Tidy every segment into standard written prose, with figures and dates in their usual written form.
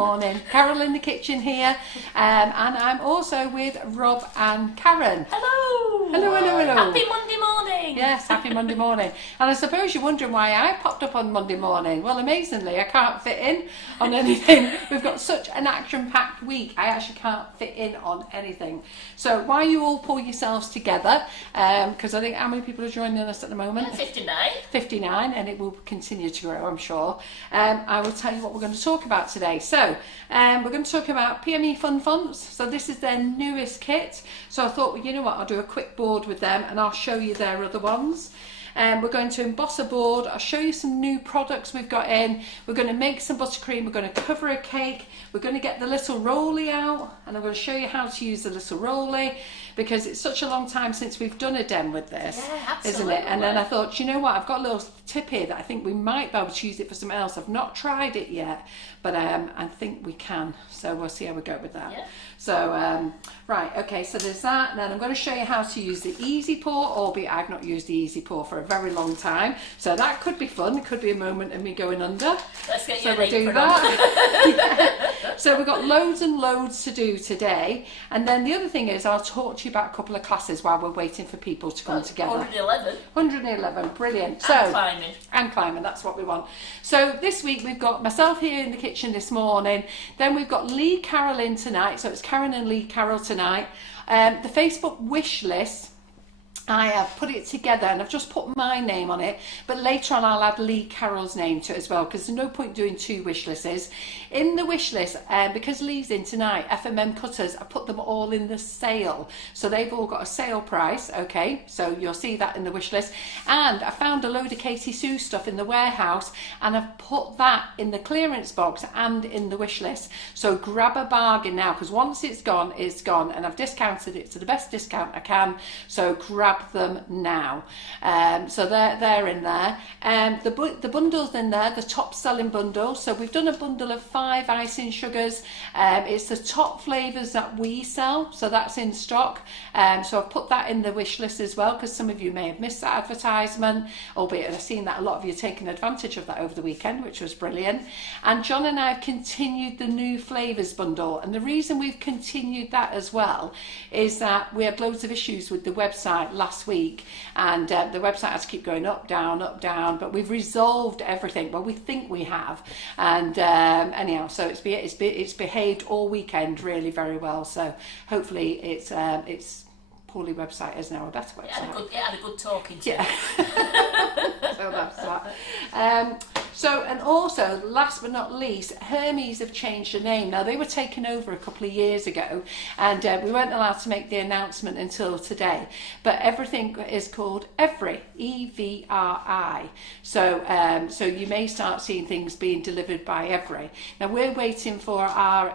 morning. Carol in the kitchen here, and I'm also with Rob and Karen. Hello! Hello, hello, hello. Happy Monday morning! Yes, happy Monday morning. And I suppose you're wondering why I popped up on Monday morning. Well, amazingly, I can't fit in on anything. We've got such an action-packed week, I actually can't fit in on anything. So why you all pull yourselves together, because I think how many people are joining us at the moment? 59. 59, and it will continue to grow, I'm sure. I will tell you what we're going to talk about today. So we're going to talk about PME Fun Fonts. So this is their newest kit. So I thought, well, you know what, I'll do a quick board with them and I'll show you their other ones. We're going to emboss a board. I'll show you some new products we've got in. We're going to make some buttercream. We're going to cover a cake. We're going to get the little rolly out, and I'm going to show you how to use the little rolly, because it's such a long time since we've done a den with this, isn't it? And then I thought, you know what, I've got a little tip here that I think we might be able to use it for something else. I've not tried it yet, but I think we can. So we'll see how we go with that. Yeah. So, right, okay, so there's that. And then I'm going to show you how to use the easy pour, albeit I've not used the easy pour for a very long time. So that could be fun. It could be a moment of me going under. Let's get So you we'll do that. So we've got loads and loads to do today. And then the other thing is I'll talk to you about a couple of classes while we're waiting for people to come together. 111. 111, brilliant. So, And climbing. And climbing, that's what we want. So this week we've got myself here in the kitchen this morning. Then we've got Lee Carroll in tonight. So it's Karen and Lee Carroll tonight. The Facebook wish list, I have put it together and I've just put my name on it, but later on I'll add Lee Carroll's name to it as well, because there's no point doing two wish lists. In the wish list, because Lee's in tonight, FMM cutters, I put them all in the sale. So they've all got a sale price, okay? So you'll see that in the wish list. And I found a load of Katie Sue stuff in the warehouse and I've put that in the clearance box and in the wish list. So grab a bargain now, because once it's gone, and I've discounted it to the best discount I can. So grab them now. So they're in there. The bundle's in there, the top selling bundle. So we've done a bundle of 5 icing sugars. It's the top flavours that we sell, so that's in stock. So I've put that in the wish list as well, because some of you may have missed that advertisement, albeit I've seen that a lot of you taken advantage of that over the weekend, which was brilliant. And John and I have continued the new flavours bundle, and the reason we've continued that as well is that we had loads of issues with the website last week, and the website has to keep going up, down, but we've resolved everything. Well, we think we have, and anyhow, so it's behaved all weekend really very well. So hopefully it's poorly website is now a better website. It had a good talking to. Yeah. So that's that. So, and also, last but not least, Hermes have changed the name. Now, they were taken over a couple of years ago, and we weren't allowed to make the announcement until today. But everything is called Evri, E-V-R-I. So you may start seeing things being delivered by Evri. Now, we're waiting for our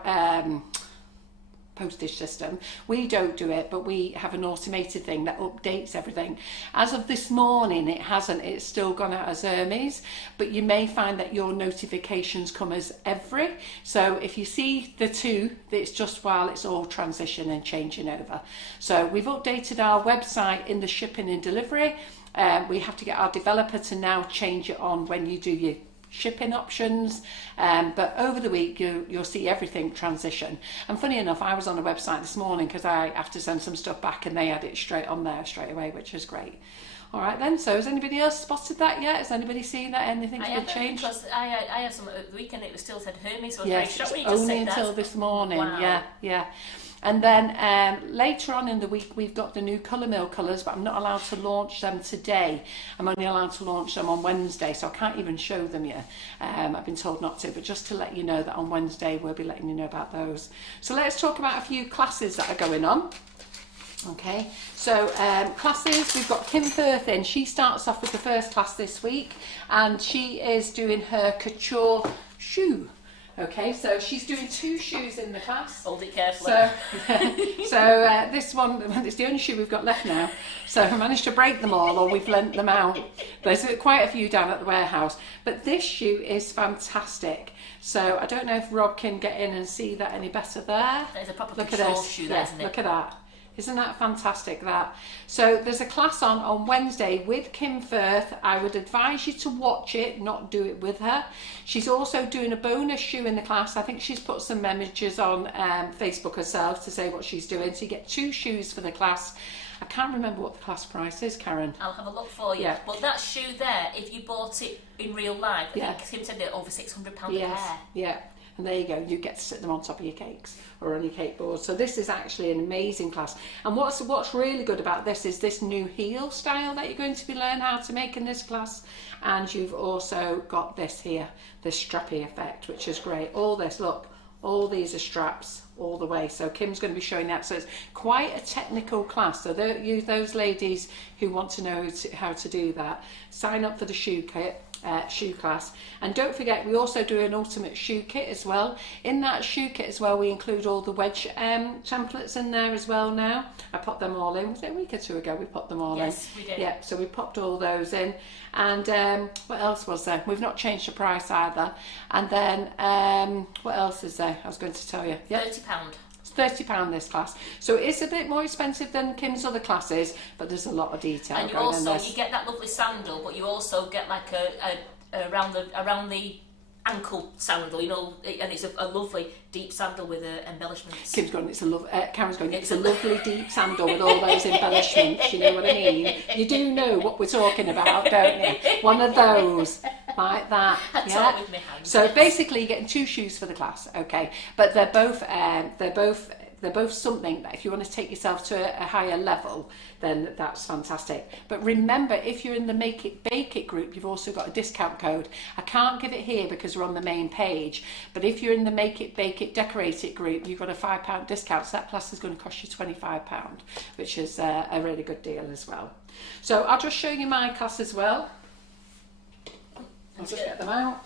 postage system. We don't do it, but we have an automated thing that updates everything. As of this morning, it hasn't. It's still gone out as Hermes, but you may find that your notifications come as Evri. So if you see the two, it's just while it's all transition and changing over. So we've updated our website in the shipping and delivery. We have to get our developer to now change it on when you do your shipping options, but over the week you'll see everything transition. And funny enough, I was on a website this morning because I have to send some stuff back, and they had it straight on there straight away, which is great. All right then, so has anybody else spotted that yet? Has anybody seen that anything's been changed? Because I had some at the weekend, it still said Hermes. Yes, only until this morning. Wow. Yeah. And then later on in the week, we've got the new Colour Mill colours, but I'm not allowed to launch them today. I'm only allowed to launch them on Wednesday, so I can't even show them yet. I've been told not to, but just to let you know that on Wednesday, we'll be letting you know about those. So let's talk about a few classes that are going on. Okay, so classes, we've got Kim Firth in. She starts off with the first class this week, and she is doing her couture shoe. Okay, so she's doing 2 shoes in the class. Hold it carefully. So this one, it's the only shoe we've got left now. So I managed to break them all, or we've lent them out. There's quite a few down at the warehouse. But this shoe is fantastic. So I don't know if Rob can get in and see that any better there. There's a proper control shoe there, isn't it? Look at that. Isn't that fantastic, that? So there's a class on Wednesday with Kim Firth. I would advise you to watch it, not do it with her. She's also doing a bonus shoe in the class. I think she's put some images on Facebook herself to say what she's doing. So you get 2 shoes for the class. I can't remember what the class price is, Karen. I'll have a look for you. Yeah. But that shoe there, if you bought it in real life, I think Tim said they're over £600 a pair. Yeah. And there you go, you get to sit them on top of your cakes or on your cake board. So this is actually an amazing class. And what's really good about this is this new heel style that you're going to be learning how to make in this class. And you've also got this here, this strappy effect, which is great. All this, look, all these are straps all the way. So Kim's going to be showing that. So it's quite a technical class. So those ladies who want to know how to do that, sign up for the shoe kit. Shoe class. And don't forget, we also do an ultimate shoe kit as well. In that shoe kit as well, we include all the wedge templates in there as well now. I popped them all in. Was it a week or 2 ago we popped them all in? Yes, we did. Yeah, so we popped all those in. And what else was there? We've not changed the price either. And then what else is there? I was going to tell you. Yeah. £30. £30 this class, so it's a bit more expensive than Kim's other classes, but there's a lot of detail. And you get that lovely sandal, but you also get like a around the ankle sandal, you know, and it's a lovely deep sandal with embellishments. Kim's going, Karen's going, it's a lovely deep sandal with all those embellishments, you know what I mean? You do know what we're talking about, don't you? One of those, like that. I talk with my hands. So basically you're getting 2 shoes for the class, okay? But they're both something that if you want to take yourself to a higher level, then that's fantastic. But remember, if you're in the Make It Bake It group, you've also got a discount code. I can't give it here because we're on the main page, but if you're in the Make It Bake It Decorate It group, you've got a £5 discount, so that class is going to cost you £25, which is a really good deal as well. So I'll just show you my class as well. I'll just get them out.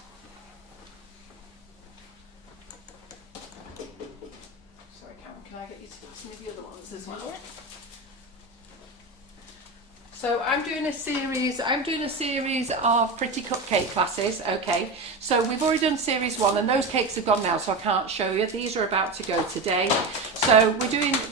Can I get you to do some of the other ones as well? So I'm doing a series of pretty cupcake classes, okay? So we've already done series 1 and those cakes are gone now, so I can't show you. These are about to go today. So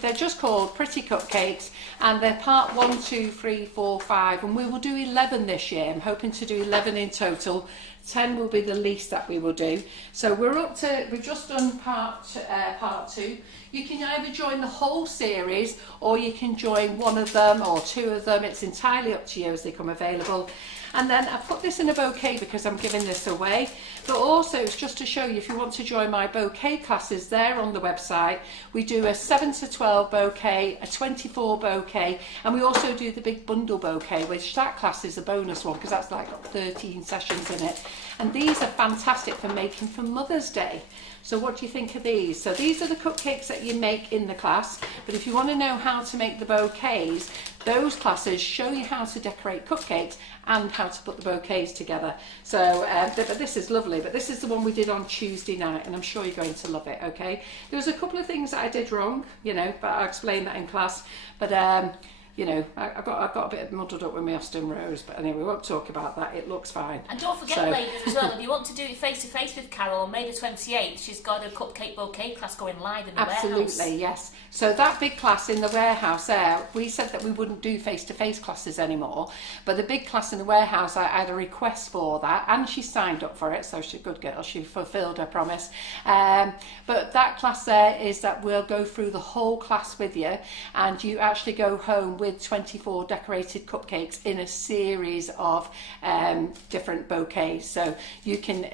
they're just called Pretty Cupcakes and they're part 1, 2, 3, 4, 5 and we will do 11 this year. I'm hoping to do 11 in total. 10 will be the least that we will do. So we've just done part 2. You can either join the whole series or you can join one of them or 2 of them. It's entirely up to you as they come available. And then I put this in a bouquet because I'm giving this away, but also it's just to show you if you want to join my bouquet classes there on the website. We do a 7 to 12 bouquet, a 24 bouquet, and we also do the big bundle bouquet, which that class is a bonus one because that's like got 13 sessions in it. And these are fantastic for making for Mother's Day. So what do you think of these? So these are the cupcakes that you make in the class, but if you want to know how to make the bouquets, those classes show you how to decorate cupcakes and how to put the bouquets together. So but this is lovely, but this is the one we did on Tuesday night and I'm sure you're going to love it, okay? There was a couple of things that I did wrong, you know, but I'll explain that in class. But you know, I got a bit muddled up with my Austin Rose, but anyway, we won't talk about that. It looks fine. And don't forget, ladies, as well, if you want to do it face to face with Carol on May the 28th, she's got a cupcake bouquet class going live in the warehouse. Absolutely, yes. So that big class in the warehouse there, we said that we wouldn't do face to face classes anymore, but the big class in the warehouse, I had a request for that, and she signed up for it. So she's a good girl. She fulfilled her promise. But that class there is that we'll go through the whole class with you, and you actually go home with 24 decorated cupcakes in a series of different bouquets. So you can,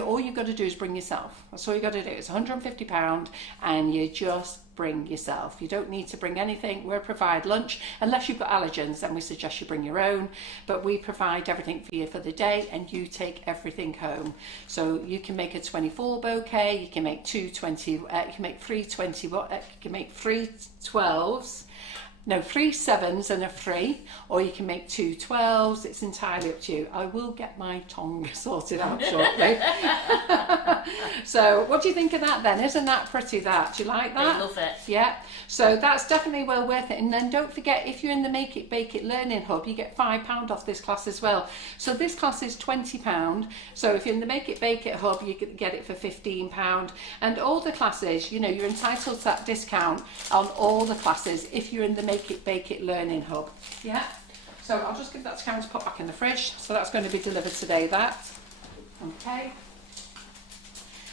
all you've got to do is bring yourself. That's all you've got to do. It's £150 and you just bring yourself. You don't need to bring anything. We'll provide lunch. Unless you've got allergens, then we suggest you bring your own. But we provide everything for you for the day and you take everything home. So you can make a 24 bouquet, you can make 2 20, you can make 3 20, you can make 3 12s, No, 3 7s and a 3, or you can make 2 12s. It's entirely up to you. I will get my tongue sorted out shortly. So what do you think of that then? Isn't that pretty, that? Do you like that? I love it. Yeah, so that's definitely well worth it. And then don't forget, if you're in the Make It Bake It Learning Hub, you get £5 off this class as well. So this class is £20. So if you're in the Make It Bake It Hub, you can get it for £15. And all the classes, you know, you're entitled to that discount on all the classes if you're in the Make It Bake It Learning Hub. Yeah, so I'll just give that to Karen to pop back in the fridge. So that's going to be delivered today, that. Okay.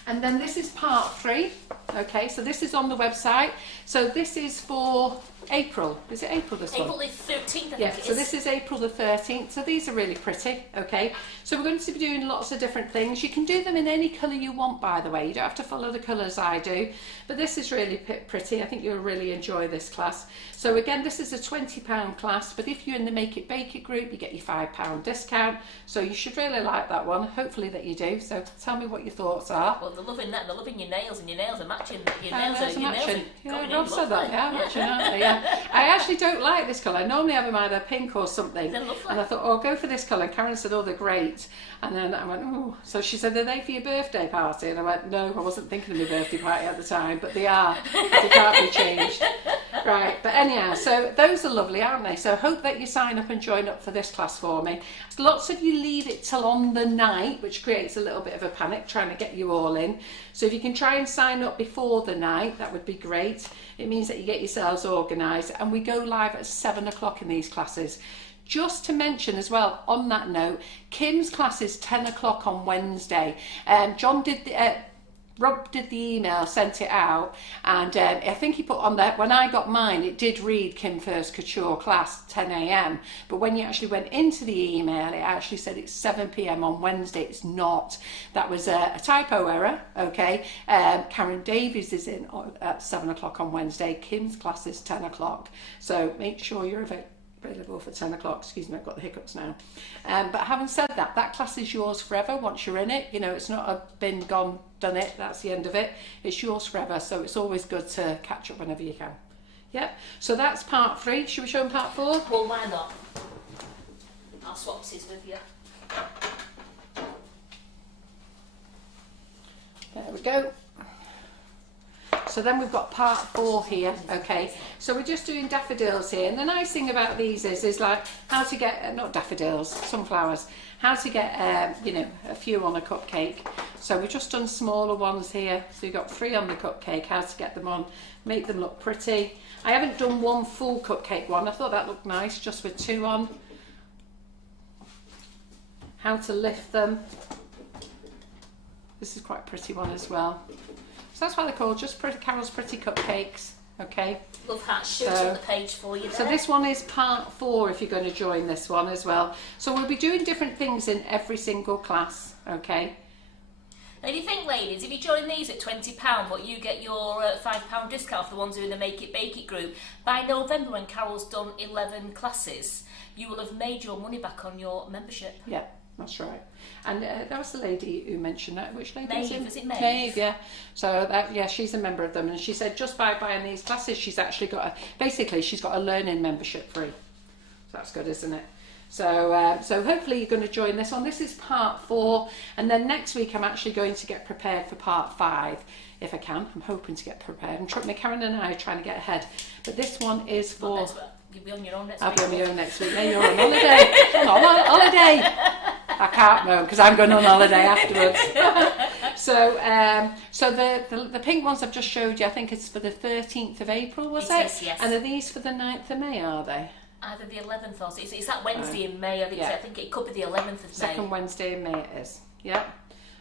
And then this is part 3. Okay, so this is on the website. So this is for April. Is it April, this one? April the 13th, I think Yeah, it so is. this is April the 13th. So these are really pretty, okay? So we're going to be doing lots of different things. You can do them in any colour you want, by the way. You don't have to follow the colours I do. But this is really pretty. I think you'll really enjoy this class. So again, this is a £20 class, but if you're in the Make It Bake It group, you get your £5 discount. So you should really like that one. Hopefully that you do. So tell me what your thoughts are. Well, they're loving that. They're loving your nails, and your nails are matching. Your Nails are matching. going in Yeah, Rob said that. lovely. Yeah, matching, aren't they? Yeah. I actually don't like this colour. I normally have them either pink or something. They're lovely. And I thought, oh, I'll go for this colour. And Karen said, oh, they're great. And then I went, oh. So she said, are they for your birthday party? And I went, no, I wasn't thinking of my birthday party at the time, but they are. They can't be changed. Right, but anyhow, so those are lovely, aren't they? So hope that you sign up and join up for this class for me. Lots of you leave it till on the night, which creates a little bit of a panic trying to get you all in. So if you can try and sign up before the night, that would be great. It means that you get yourselves organised, and we go live at 7 o'clock in these classes. Just to mention as well, on that note, Kim's class is 10 o'clock on Wednesday. Rob did the email, sent it out, and I think he put on there, when I got mine, it did read Kim First Couture class 10 a.m. But when you actually went into the email, it actually said it's 7 p.m. on Wednesday. It's not. That was a typo error, okay? Karen Davies is in at 7 o'clock on Wednesday. Kim's class is 10 o'clock. So make sure you're available for 10 o'clock. Excuse me, I've got the hiccups now. But having said that, that class is yours forever once you're in it. You know, it's not a been, gone, done it, that's the end of it. It's yours forever, so it's always good to catch up whenever you can. Yeah, so that's part 3. Should we show them part 4? Well, why not? I'll swap these with you. There we go. So then we've got part 4 here, okay? So we're just doing daffodils here. And the nice thing about these is like how to get, not daffodils, sunflowers, how to get, you know, a few on a cupcake. So we've just done smaller ones here. So you've got 3 on the cupcake, how to get them on, make them look pretty. I haven't done one full cupcake one. I thought that looked nice, just with 2 on. How to lift them. This is quite a pretty one as well. So that's why they're called just Carol's Pretty Cupcakes, okay? Love that. Shoot on the page for you there. So this one is part 4 if you're going to join this one as well. So we'll be doing different things in every single class, okay? Now, do you think, ladies, if you join these at £20, but you get your £5 discount for the ones who are in the Make It Bake It group, by November when Carol's done 11 classes, you will have made your money back on your membership. Yeah. That's right. And that was the lady who mentioned that. Which lady Maeve, is is it Maeve? Maeve, yeah. So that, yeah, she's a member of them, and she said just by buying these classes, she's actually got basically she's got a learning membership free. So that's good, isn't it? So so hopefully you're going to join this one. This is part 4, and then next week I'm actually going to get prepared for part 5 if I can. I'm hoping to get prepared. And trust me, Karen and I are trying to get ahead. But this one is for. You'll be on your own next I'll week. be on my own next week. No, you're on holiday. I'm on holiday. I can't know because I'm going on holiday afterwards. So the pink ones I've just showed you, I think it's for the 13th of April, was it? Yes. And are these for the 9th of May, are they? Either the 11th or it's that Wednesday in May. I think it could be the 11th of May. Second Wednesday in May it is. Yeah.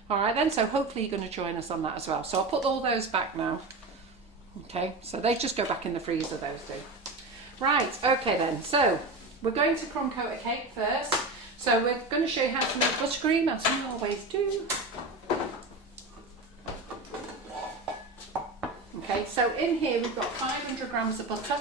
All right then. So hopefully you're going to join us on that as well. So I'll put all those back now. Okay. So they just go back in the freezer. Those do. Right. Okay then. So we're going to crumb coat a cake first. So we're going to show you how to make buttercream, as we always do. Okay, so in here we've got 500 grams of butter.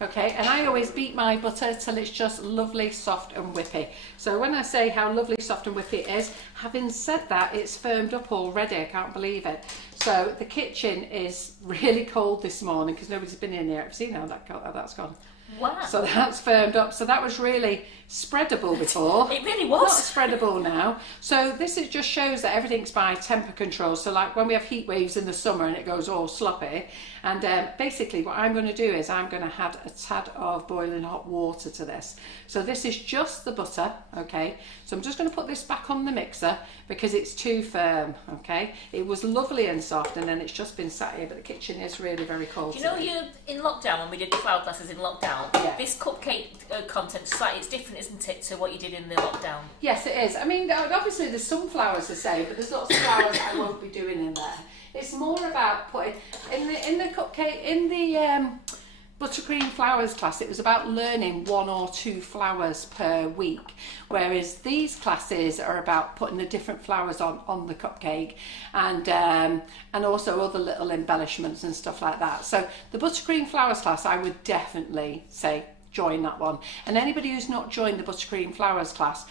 Okay, and I always beat my butter till it's just lovely, soft and whippy. So when I say how lovely, soft and whippy it is, having said that, it's firmed up already. I can't believe it. So the kitchen is really cold this morning because nobody's been in here. I've seen how that's gone. Wow. So that's firmed up. So that was really spreadable before. It really was. Not spreadable now. So this just shows that everything's by temper control. So like when we have heat waves in the summer and it goes all sloppy, and basically what I'm going to do is I'm going to add a tad of boiling hot water to this. So this is just the butter, okay? So I'm just going to put this back on the mixer because it's too firm, okay? It was lovely and soft, and then it's just been sat here, but the kitchen is really very cold. Do you know you in lockdown, when we did the flower classes in lockdown, Yeah. this cupcake content, it's different, isn't it, to what you did in the lockdown? Yes, it is. I mean, obviously there's some flowers the same, but there's lots of flowers I won't be doing in there. It's more about putting in the cupcake, in the Buttercream flowers class, it was about learning 1 or 2 flowers per week, whereas these classes are about putting the different flowers on the cupcake, and also other little embellishments and stuff like that. So the Buttercream flowers class, I would definitely say join that one. And anybody who's not joined the Buttercream flowers class,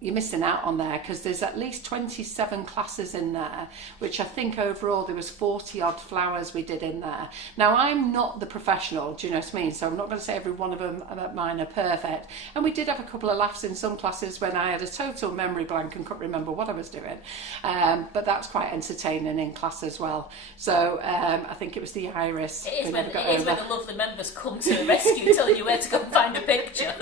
you're missing out on there, because there's at least 27 classes in there, which I think overall there was 40 odd flowers we did in there. Now I'm not the professional, do you know what I mean? So I'm not going to say every one of them mine are perfect, and we did have a couple of laughs in some classes when I had a total memory blank and couldn't remember what I was doing, but that's quite entertaining in class as well. So I think it was the iris. It is when the lovely members come to the rescue telling you where to go and find a picture.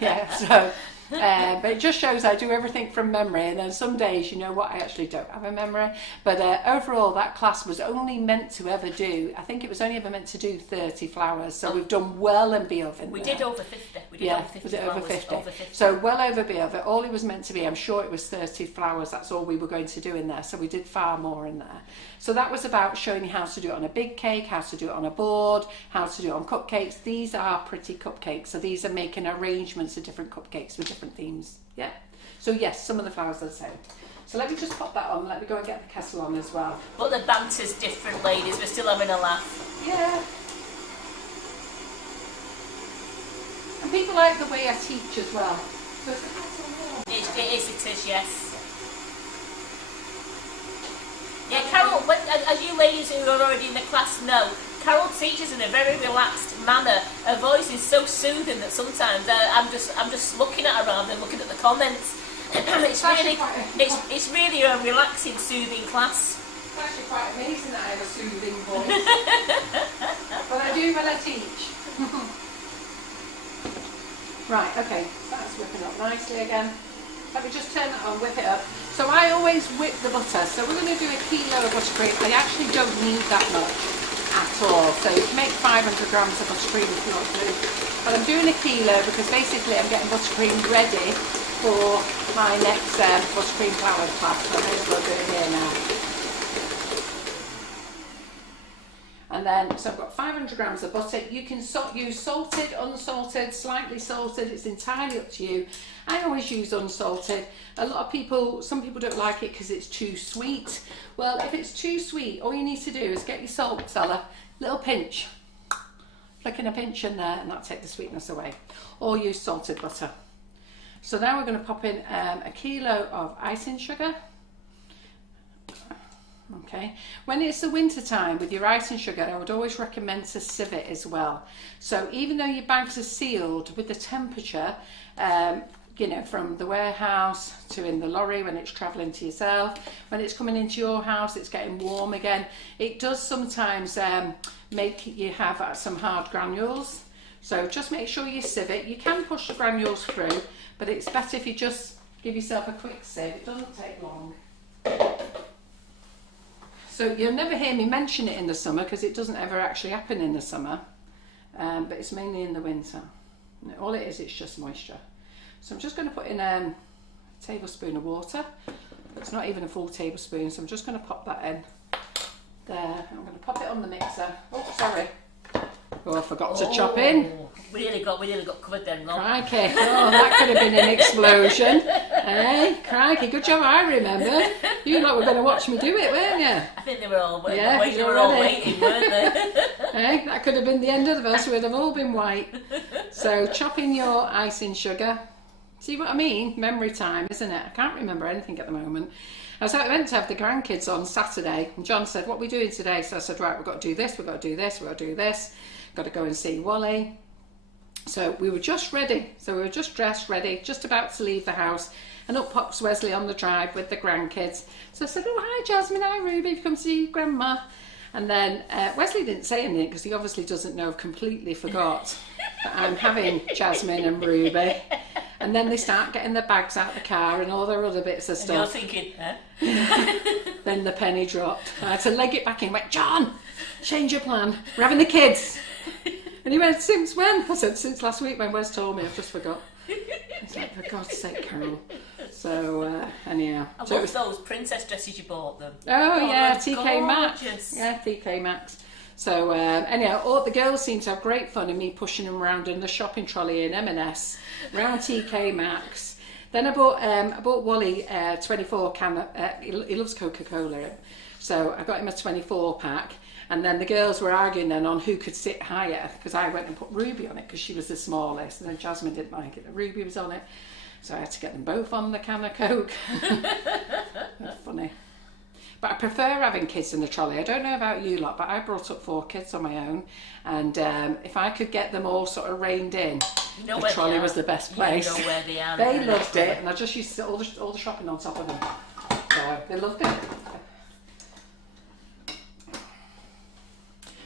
Yeah, so but it just shows I do everything from memory, and then some days, you know what, I actually don't have a memory. But overall, that class was only meant to ever do, I think it was only ever meant to do 30 flowers, so we've done well and beyond in We there. did over 50. We did Yeah, over 50 was it flowers, over 50? Over 50. So well over beyond it. All it was meant to be, I'm sure it was 30 flowers, that's all we were going to do in there, so we did far more in there. So that was about showing you how to do it on a big cake, how to do it on a board, how to do it on cupcakes. These are pretty cupcakes, so these are making arrangements of different cupcakes with different themes. Yeah. So yes, some of the flowers are the same. So let me just pop that on. Let me go and get the kettle on as well. But the banter's different, ladies. We're still having a laugh. Yeah. And people like the way I teach as well. So it's the kettle on. It is, yes. Yeah, Carol, as you ladies who are already in the class know, Carol teaches in a very relaxed manner. Her voice is so soothing that sometimes I'm just looking at her rather than looking at the comments. It's really a relaxing, soothing class. It's actually quite amazing that I have a soothing voice. But I do when I teach. Right, okay, so that's whipping up nicely again. Let me just turn that on, whip it up. So I always whip the butter. So we're going to do a kilo of buttercream. I actually don't need that much at all. So you can make 500 grams of buttercream if you want to. But I'm doing a kilo because basically I'm getting buttercream ready for my next buttercream flowers class. So I may as well do it here now. And then, so I've got 500 grams of butter. You can use salted, unsalted, slightly salted. It's entirely up to you. I always use unsalted. A lot of people, some people don't like it because it's too sweet. Well, if it's too sweet, all you need to do is get your salt cellar, little pinch, flicking a pinch in there, and that'll take the sweetness away. Or use salted butter. So now we're going to pop in a kilo of icing sugar. Okay, when it's the winter time with your icing sugar, I would always recommend to sieve it as well. So even though your bags are sealed, with the temperature, you know, from the warehouse to in the lorry when it's travelling to yourself, when it's coming into your house, it's getting warm again. It does sometimes make you have some hard granules. So just make sure you sieve it. You can push the granules through, but it's better if you just give yourself a quick sieve. It doesn't take long. So you'll never hear me mention it in the summer because it doesn't ever actually happen in the summer, but it's mainly in the winter. All it is, it's just moisture. So I'm just going to put in a tablespoon of water. It's not even a full tablespoon, so I'm just going to pop that in there. I'm going to pop it on the mixer. Oh, sorry. Oh, I forgot to chop in. We nearly got covered then, Rob. Crikey. Oh, that could have been an explosion. Hey, crikey. Good job I remembered. You lot were going to watch me do it, weren't you? I think they were all waiting, Yeah, they were all waiting, weren't they? Hey, that could have been the end of us. We'd have all been white. So chop in your icing sugar. See what I mean? Memory time, isn't it? I can't remember anything at the moment. I was meant to have the grandkids on Saturday, and John said, what are we doing today? So I said, right, we've got to do this, we've got to do this, we've got to do this. got to go and see Wally. So we were just ready. So we were just dressed, ready, just about to leave the house. And up pops Wesley on the drive with the grandkids. So I said, oh, hi Jasmine, hi Ruby, you've come to see Grandma. And then Wesley didn't say anything because he obviously doesn't know, I've completely forgot that I'm having Jasmine and Ruby. And then they start getting their bags out of the car and all their other bits of stuff. And you're thinking, huh? Then the penny dropped. I had to leg it back in. Went, John, change your plan. We're having the kids. And he went, since when? I said, since last week when Wes told me. I've just forgot. He's like, for God's sake, Carol. So, anyhow. I so love those princess dresses you bought them. Oh yeah, TK Maxx. Gorgeous. Yeah, TK Maxx. So, anyhow, all the girls seem to have great fun in me pushing them around in the shopping trolley in M&S, around TK Maxx. Then I bought Wally 24 can. He loves Coca-Cola, so I got him a 24 pack. And then the girls were arguing then on who could sit higher, because I went and put Ruby on it because she was the smallest, and then Jasmine didn't like it that Ruby was on it, so I had to get them both on the can of Coke. That's funny. But I prefer having kids in the trolley. I don't know about you lot, but I brought up 4 kids on my own, and if I could get them all sort of reined in, the trolley was the best place. You know where they are. They loved it, and I just used to do all the shopping on top of them. So they loved it.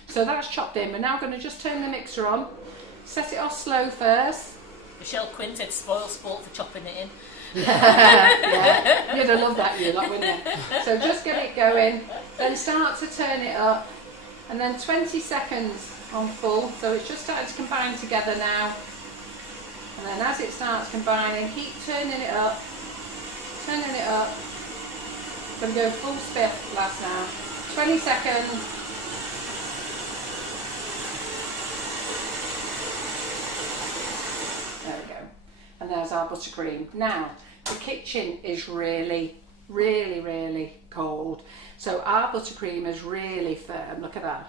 So that's chopped in. We're now going to just turn the mixer on, set it off slow first. Michelle Quinn said spoil sport for chopping it in. Yeah, you'd have loved that, you lot, wouldn't you? So just get it going, then start to turn it up, and then 20 seconds on full. So it's just started to combine together now. And then as it starts combining, keep turning it up, turning it up. Going to go full spiff last now. 20 seconds. There we go. And there's our buttercream. Now, the kitchen is really, really, really cold. So our buttercream is really firm. Look at that.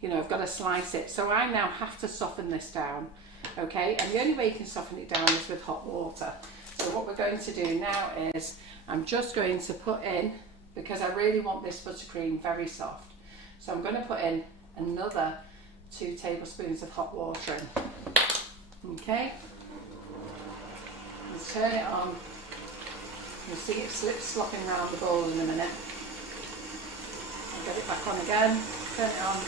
You know, I've got to slice it. So I now have to soften this down. Okay, and the only way you can soften it down is with hot water. So what we're going to do now is, I'm just going to put in, because I really want this buttercream very soft. So I'm going to put in another 2 tablespoons of hot water in. Okay. Let's turn it on. You'll see it slopping around the bowl in a minute. I'll get it back on again. Turn it on.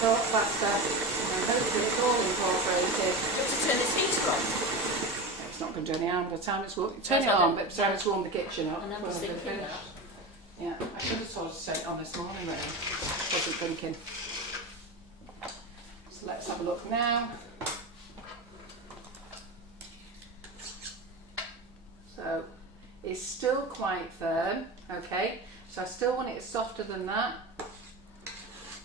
Go up faster, and then hopefully it's all incorporated. To turn this heater on. It's not going to do any harm by the time it's warm. Turn it on, but by the time it's warmed the kitchen up. And I was thinking that. Yeah, I should have sort of set it on this morning, really. Wasn't thinking. So let's have a look now. So it's still quite firm, okay? So I still want it softer than that,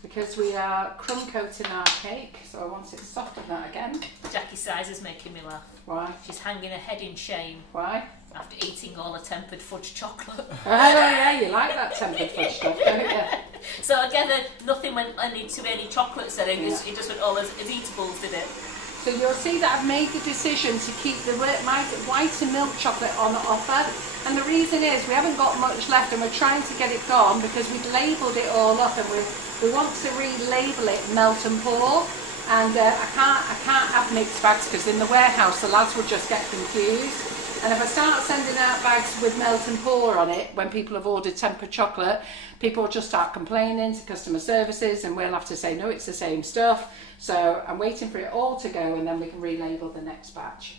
because we are crumb coating our cake, so I want it softer than that again. Jackie Sizer's making me laugh. Why? She's hanging her head in shame. Why? After eating all the tempered fudge chocolate. Oh yeah, you like that tempered fudge stuff, don't you? So I gather nothing went into any chocolate setting, it just went all as eatables, did it? So you'll see that I've made the decision to keep my white and milk chocolate on offer, and the reason is we haven't got much left and we're trying to get it gone because we've labelled it all up, and we want to relabel it melt and pour, and I can't have mixed bags because in the warehouse the lads would just get confused. And if I start sending out bags with melt and pour on it when people have ordered tempered chocolate, people will just start complaining to customer services, and we'll have to say no, it's the same stuff. So I'm waiting for it all to go, and then we can relabel the next batch.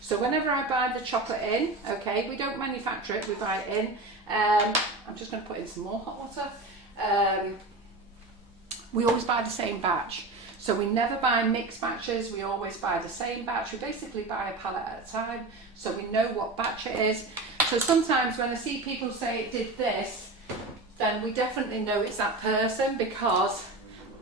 So whenever I buy the chocolate in, okay, we don't manufacture it, we buy it in. I'm just going to put in some more hot water. We always buy the same batch. So we never buy mixed batches, we always buy the same batch. We basically buy a pallet at a time, so we know what batch it is. So sometimes when I see people say it did this, then we definitely know it's that person, because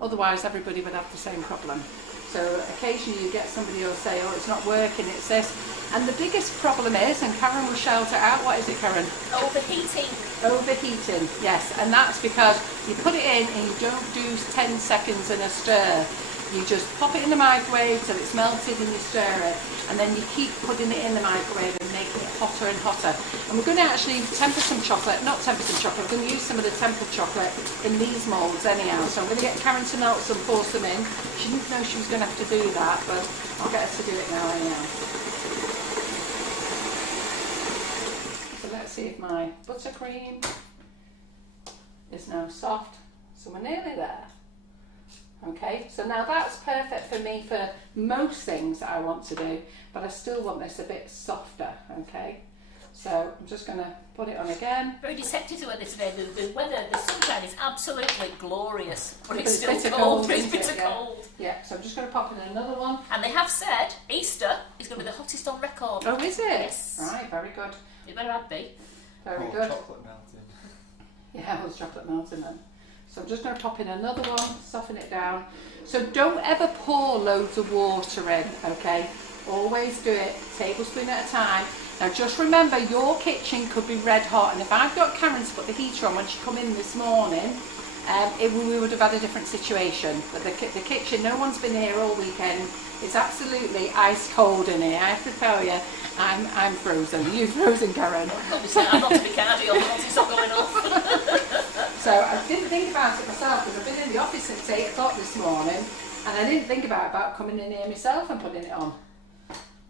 otherwise everybody would have the same problem. So occasionally you get somebody who'll say, oh, it's not working, it's this. And the biggest problem is, and Karen will shout it out, what is it, Karen? Overheating. Overheating, yes. And that's because you put it in and you don't do 10 seconds in a stir. you just pop it in the microwave till it's melted and you stir it, and then you keep putting it in the microwave and making it hotter and hotter. And we're going to actually temper some chocolate, not temper some chocolate, we're going to use some of the tempered chocolate in these moulds anyhow. So I'm going to get Karen to melt some, pour some in. She didn't know she was going to have to do that, but I'll get her to do it now anyhow. So let's see if my buttercream is now soft. So we're nearly there. Okay, so now that's perfect for me for most things that I want to do, but I still want this a bit softer, okay? So I'm just going to put it on again. Very deceptive the weather today. The weather, the sunshine is absolutely glorious, but But it's it's still bitter cold. cold, It's isn't it? bitter Yeah. cold. Yeah, so I'm just going to pop in another one. And they have said Easter is going to be the hottest on record. Oh, is it? Yes. Right, very good. It better have be. Very Oh, good. chocolate melting. Yeah, it was chocolate melting then. So I'm just going to pop in another one, soften it down. So don't ever pour loads of water in, okay? Always do it tablespoon at a time. Now just remember, your kitchen could be red hot, and if I've got Karen to put the heater on when she come in this morning, we would have had a different situation. But the kitchen, no one's been here all weekend. It's absolutely ice cold in here. I have to tell you, I'm frozen. Are you frozen, Karen? I'm not to be cardy, otherwise it's not going off. So I didn't think about it myself because I've been in the office since 8 o'clock this morning, and I didn't think about coming in here myself and putting it on.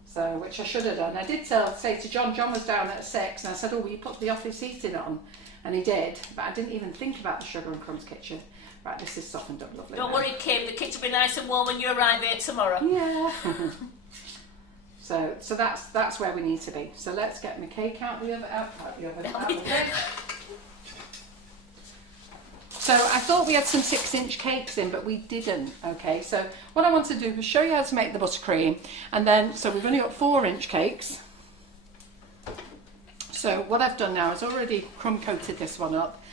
So, which I should have done. I did say to John was down at 6, and I said, oh, will you put the office heating on? And he did, but I didn't even think about the Sugar and Crumbs kitchen. Right, this is softened up lovely. Don't now. worry, Kim, the kitchen will be nice and warm when you arrive here tomorrow. Yeah. so that's where we need to be. So let's get my cake out the oven. Out the oven. So I thought we had some 6-inch cakes in, but we didn't. Okay, so what I want to do is show you how to make the buttercream, and then so we've only got 4-inch cakes. So what I've done now is already crumb coated this one up.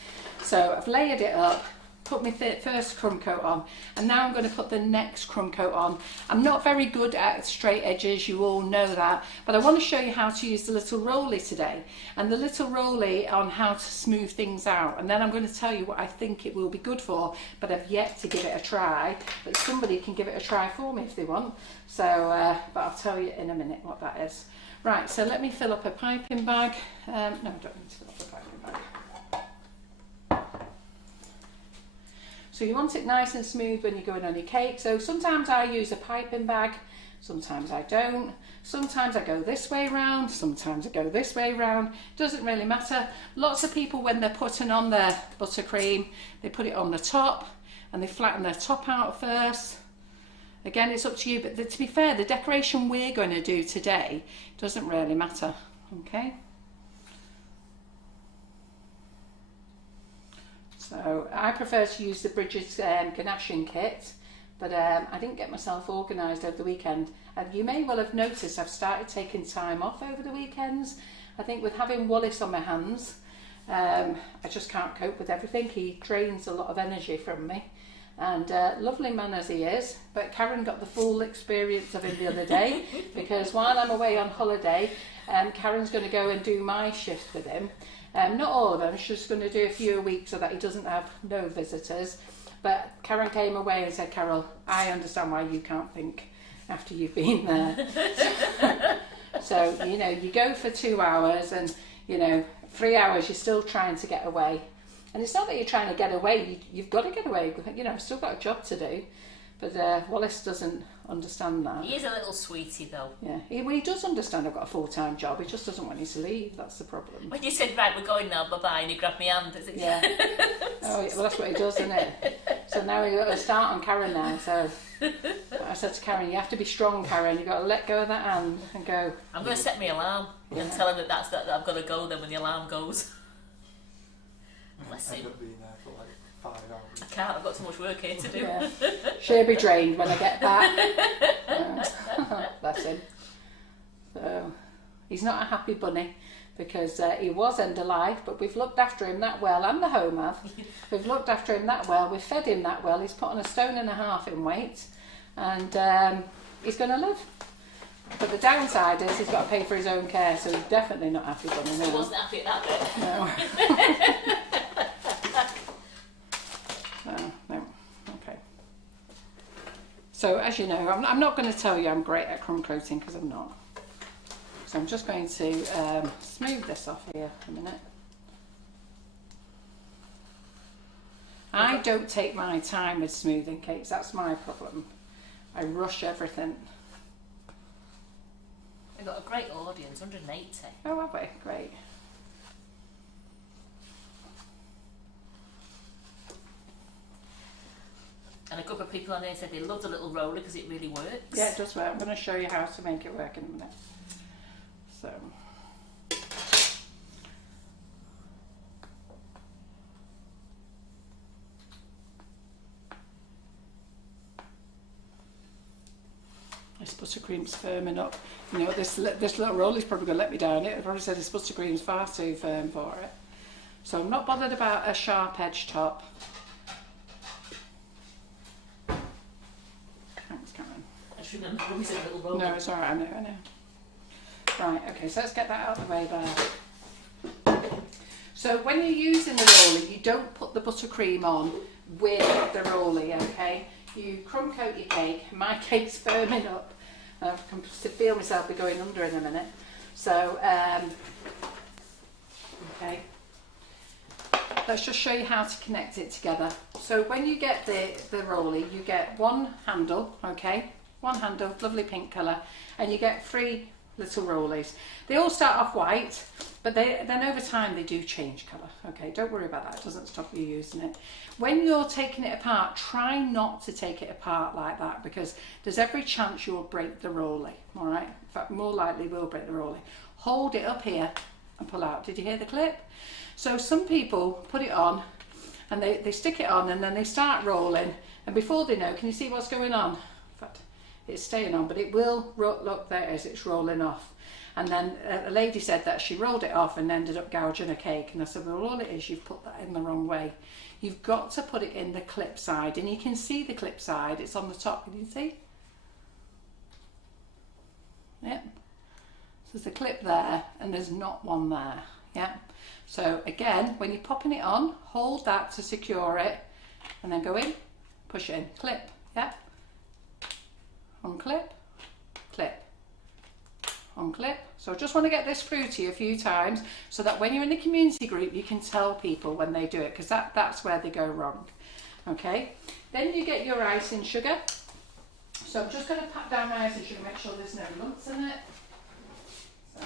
So I've layered it up, put my first crumb coat on, and now I'm going to put the next crumb coat on. I'm not very good at straight edges, you all know that, but I want to show you how to use the little roly today, and the little roly on how to smooth things out, and then I'm going to tell you what I think it will be good for, but I've yet to give it a try, but somebody can give it a try for me if they want. So but I'll tell you in a minute what that is. Right, so let me fill up a piping bag. No, I don't need to fill up a piping bag. So you want it nice and smooth when you're going on your cake. So sometimes I use a piping bag, sometimes I don't. Sometimes I go this way round, sometimes I go this way round. Doesn't really matter. Lots of people, when they're putting on their buttercream, they put it on the top and they flatten their top out first. Again, it's up to you, but to be fair, the decoration we're going to do today doesn't really matter, okay? So I prefer to use the Bridget's ganaching kit, but I didn't get myself organised over the weekend. And you may well have noticed I've started taking time off over the weekends. I think with having Wallace on my hands, I just can't cope with everything. He drains a lot of energy from me. And lovely man as he is, but Karen got the full experience of him the other day because while I'm away on holiday, Karen's going to go and do my shift with him. Not all of them, she's just going to do a few a week so that he doesn't have no visitors. But Karen came away and said, Carol, I understand why you can't think after you've been there. So, you know, you go for 2 hours and, you know, 3 hours you're still trying to get away. And it's not that you're trying to get away, you've got to get away, you know, I've still got a job to do. But Wallace doesn't understand that. He is a little sweetie though. Yeah, he does understand I've got a full-time job, he just doesn't want me to leave, that's the problem. When you said, right, we're going now, bye-bye, and he grabbed my hand, is it? Yeah. Oh, yeah, well that's what he does, isn't it? So now we've got to start on Karen now, so I said to Karen, you have to be strong, Karen, you've got to let go of that hand and go. I'm going to set my alarm and tell him that I've got to go then when the alarm goes. Bless him. I've got to be there for like 5 hours. I can't, I've got so much work here to do. Yeah. She'll be drained when I get back. Bless him. So he's not a happy bunny because he was end of life, but we've looked after him that well, and the home have. We've looked after him that well, we've fed him that well, he's put on 1.5 stone in weight, and he's going to live. But the downside is he's got to pay for his own care, so he's definitely not happy bunny. I wasn't happy at that bit. No. No. Okay. So as you know, I'm not going to tell you I'm great at crumb coating because I'm not. So I'm just going to smooth this off here a minute. I don't take my time with smoothing cakes, that's my problem. I rush everything. We've got a great audience, 180. Oh, have we? Great. And a couple of people on there said they love the little roller because it really works. Yeah, it does work. I'm going to show you how to make it work in a minute. So. This buttercream's firming up. You know, this little roll is probably going to let me down. It probably said this buttercream's far too firm for it. So I'm not bothered about a sharp edge top. Thanks, Karen. I just remember when we said little roller. No, it's alright, I know. Right, okay, so let's get that out of the way there. So when you're using the roller, you don't put the buttercream on with the roller, okay? You crumb coat your cake. My cake's firming up. I can feel myself be going under in a minute. So, okay. Let's just show you how to connect it together. So when you get the roller, you get one handle, okay? One handle, lovely pink colour, and you get 3 little rollies. They all start off white, but then over time they do change colour. Okay, don't worry about that, it doesn't stop you using it. When you're taking it apart, try not to take it apart like that because there's every chance you'll break the rollie, all right? In fact, more likely will break the rollie. Hold it up here and pull out. Did you hear the clip? So some people put it on and they stick it on and then they start rolling, and before they know, can you see what's going on? In fact, it's staying on, but it will, look, there it is, it's rolling off. And then a lady said that she rolled it off and ended up gouging a cake. And I said, well, all it is, you've put that in the wrong way. You've got to put it in the clip side. And you can see the clip side, it's on the top, can you see? Yep. So there's a clip there and there's not one there, yeah? So again, when you're popping it on, hold that to secure it and then go in, push it in, clip, yeah? Unclip, clip, unclip. So I just want to get this through to you a few times so that when you're in the community group you can tell people when they do it, because that's where they go wrong. Okay, then you get your icing sugar. So I'm just going to pat down my icing sugar, make sure there's no lumps in it. So.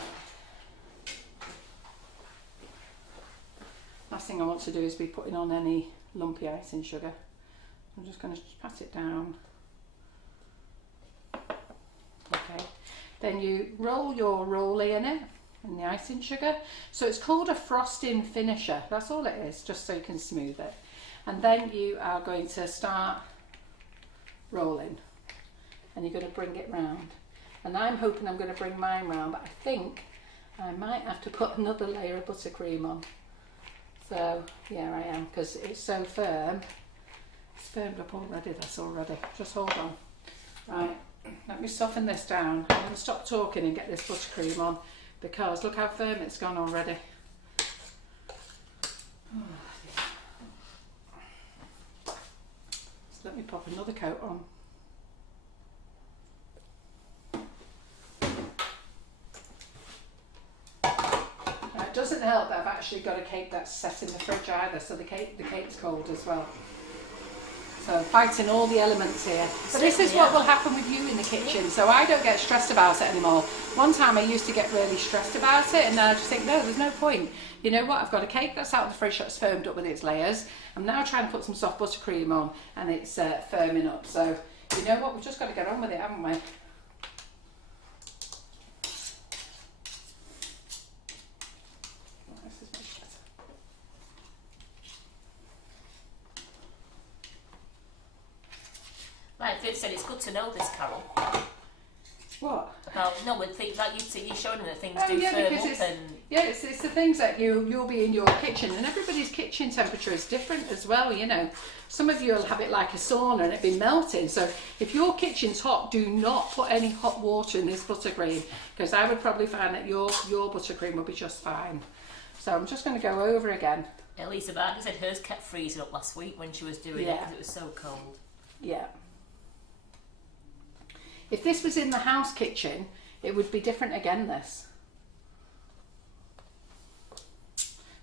Last thing I want to do is be putting on any lumpy icing sugar. I'm just going to pat it down. Okay, then you roll your rollie in it, in the icing sugar. So it's called a frosting finisher, that's all it is, just so you can smooth it. And then you are going to start rolling and you're going to bring it round. And I'm hoping I'm going to bring mine round, but I think I might have to put another layer of buttercream on. So yeah, I am, because it's so firm. It's firmed up already, that's already. Just hold on. Right. Let me soften this down. I'm going to stop talking and get this buttercream on because look how firm it's gone already. Oh, so let me pop another coat on. Now, it doesn't help that I've actually got a cake that's set in the fridge either, so the cake's cold as well. So I'm fighting all the elements here. But this is what will happen with you in the kitchen. So I don't get stressed about it anymore. One time I used to get really stressed about it and then I just think, no, there's no point. You know what, I've got a cake that's out of the fridge that's firmed up with its layers. I'm now trying to put some soft buttercream on and it's firming up. So you know what, we've just got to get on with it, haven't we? Like Viv said, it's good to know this, Carol. What? About, no, with things like you're showing them that things do yeah, firm because up and... Yeah, it's the things that you'll be in your kitchen, and everybody's kitchen temperature is different as well, you know. Some of you will have it like a sauna and it'll be melting. So if your kitchen's hot, do not put any hot water in this buttercream, because I would probably find that your buttercream will be just fine. So I'm just going to go over again. Elisa Barker said hers kept freezing up last week when she was doing it because it was so cold. Yeah. If this was in the house kitchen, it would be different again, this.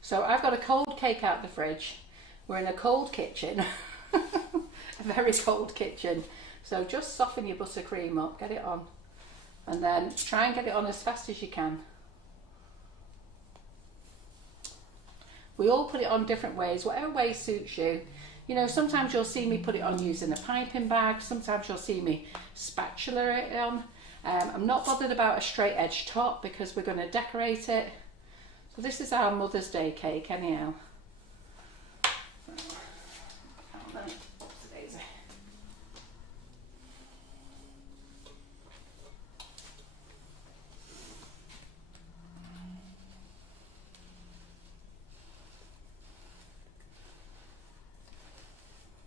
So I've got a cold cake out the fridge. We're in a cold kitchen, a very cold kitchen. So just soften your buttercream up, get it on, and then try and get it on as fast as you can. We all put it on different ways, whatever way suits you. You know, sometimes you'll see me put it on using a piping bag, sometimes you'll see me spatula it on. I'm not bothered about a straight edge top because we're going to decorate it. So this is our Mother's Day cake anyhow.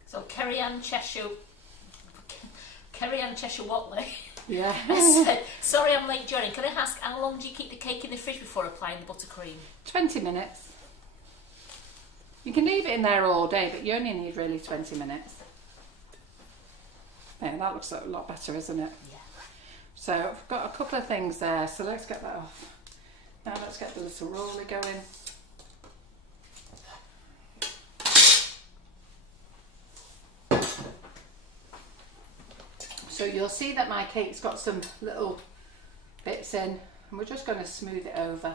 So Kerry Ann Cheshire Watley. Yeah. said, sorry I'm late joining. Can I ask how long do you keep the cake in the fridge before applying the buttercream? 20 minutes. You can leave it in there all day, but you only need really 20 minutes. Yeah, that looks a lot better, isn't it? Yeah. So I've got a couple of things there, so let's get that off. Now let's get the little roller going. So you'll see that my cake's got some little bits in, and we're just going to smooth it over.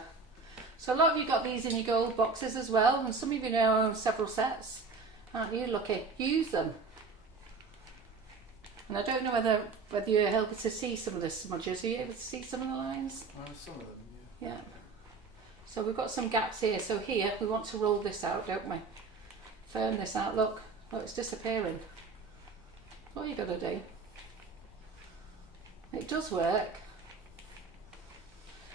So a lot of you got these in your gold boxes as well, and some of you now own several sets. Aren't you lucky? Use them. And I don't know whether you're able to see some of the smudges. Are you able to see some of the lines? Some of them, yeah. Yeah. So we've got some gaps here. So here we want to roll this out, don't we? Firm this out. Look, it's disappearing. What you got to do? It does work.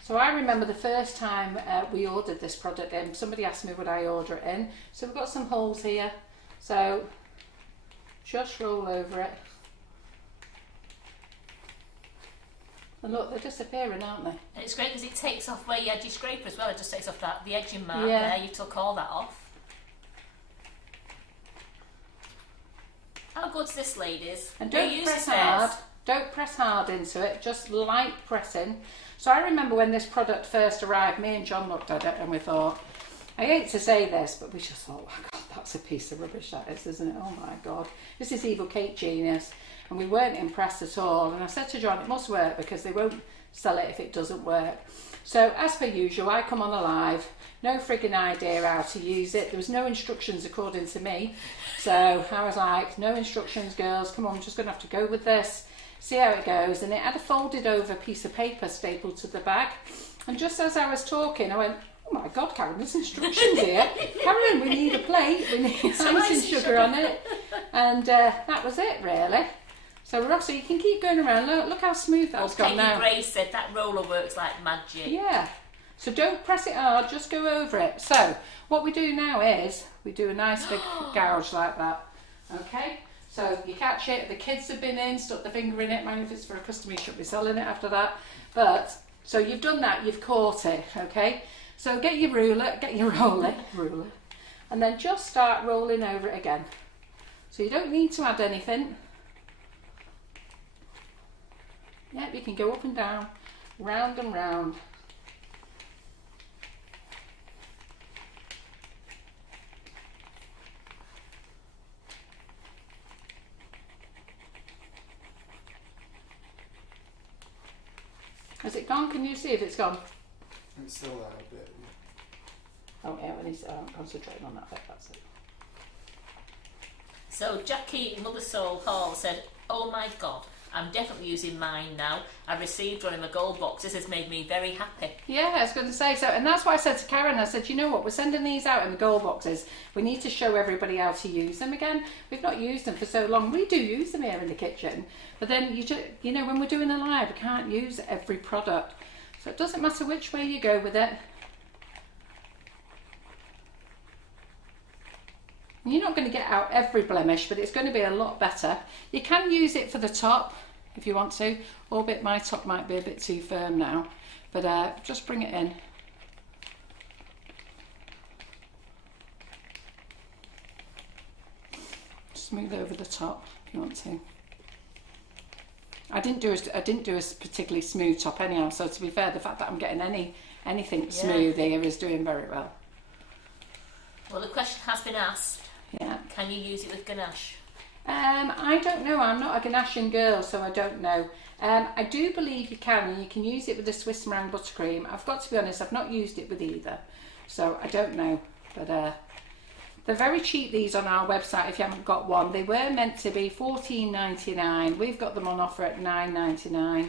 So I remember the first time we ordered this product in, somebody asked me would I order it in. So we've got some holes here. So just roll over it. And look, they're disappearing, aren't they? And it's great because it takes off where you had your scraper as well. It just takes off the edging mark Yeah. there. You took all that off. How good's this, ladies? And Who don't uses press theirs? hard. Don't press hard into it, just light pressing. So I remember when this product first arrived, me and John looked at it and we thought, I hate to say this, but we just thought, oh God, that's a piece of rubbish that is, isn't it? Oh my God, this is evil cake genius. And we weren't impressed at all. And I said to John, it must work because they won't sell it if it doesn't work. So as per usual, I come on a live, no frigging idea how to use it. There was no instructions according to me. So I was like, no instructions, girls, come on, I'm just going to have to go with this. See how it goes. And it had a folded over piece of paper stapled to the bag. And just as I was talking, I went, oh my God, Karen, there's instructions here. Karen, we need a plate. We need ice and sugar on it. And that was it, really. So Rossa, you can keep going around. Look how smooth that's gone now. Grace said that roller works like magic. Yeah. So don't press it hard, just go over it. So what we do now is we do a nice big gouge like that. Okay? So you catch it, the kids have been in, stuck the finger in it. Mind if it's for a customer, you shouldn't be selling it after that. But, so you've done that, you've caught it, okay? So get your ruler, get your roller, and then just start rolling over it again. So you don't need to add anything. Yep, you can go up and down, round and round. Has it gone? Can you see if it's gone? It's still there a bit. Oh yeah, we need to concentrate on that bit, that's it. So Jackie Mother Soul Hall said, oh my God, I'm definitely using mine now. I received one in my gold box. This has made me very happy. Yeah, I was going to say so, and that's what I said to Karen. I said, you know what, we're sending these out in the gold boxes. We need to show everybody how to use them again. We've not used them for so long. We do use them here in the kitchen, but then you know, when we're doing a live, we can't use every product. So it doesn't matter which way you go with it. You're not going to get out every blemish, but it's going to be a lot better. You can use it for the top if you want to, albeit my top might be a bit too firm now, but just bring it in. Smooth over the top if you want to. I didn't do a particularly smooth top anyhow. So to be fair, the fact that I'm getting anything smooth here is doing very well. Well, the question has been asked. Yeah. Can you use it with ganache? I don't know. I'm not a ganaching girl, so I don't know. I do believe you can, and you can use it with the Swiss meringue buttercream. I've got to be honest, I've not used it with either, so I don't know. But they're very cheap, these, on our website if you haven't got one. They were meant to be $14.99. We've got them on offer at $9.99.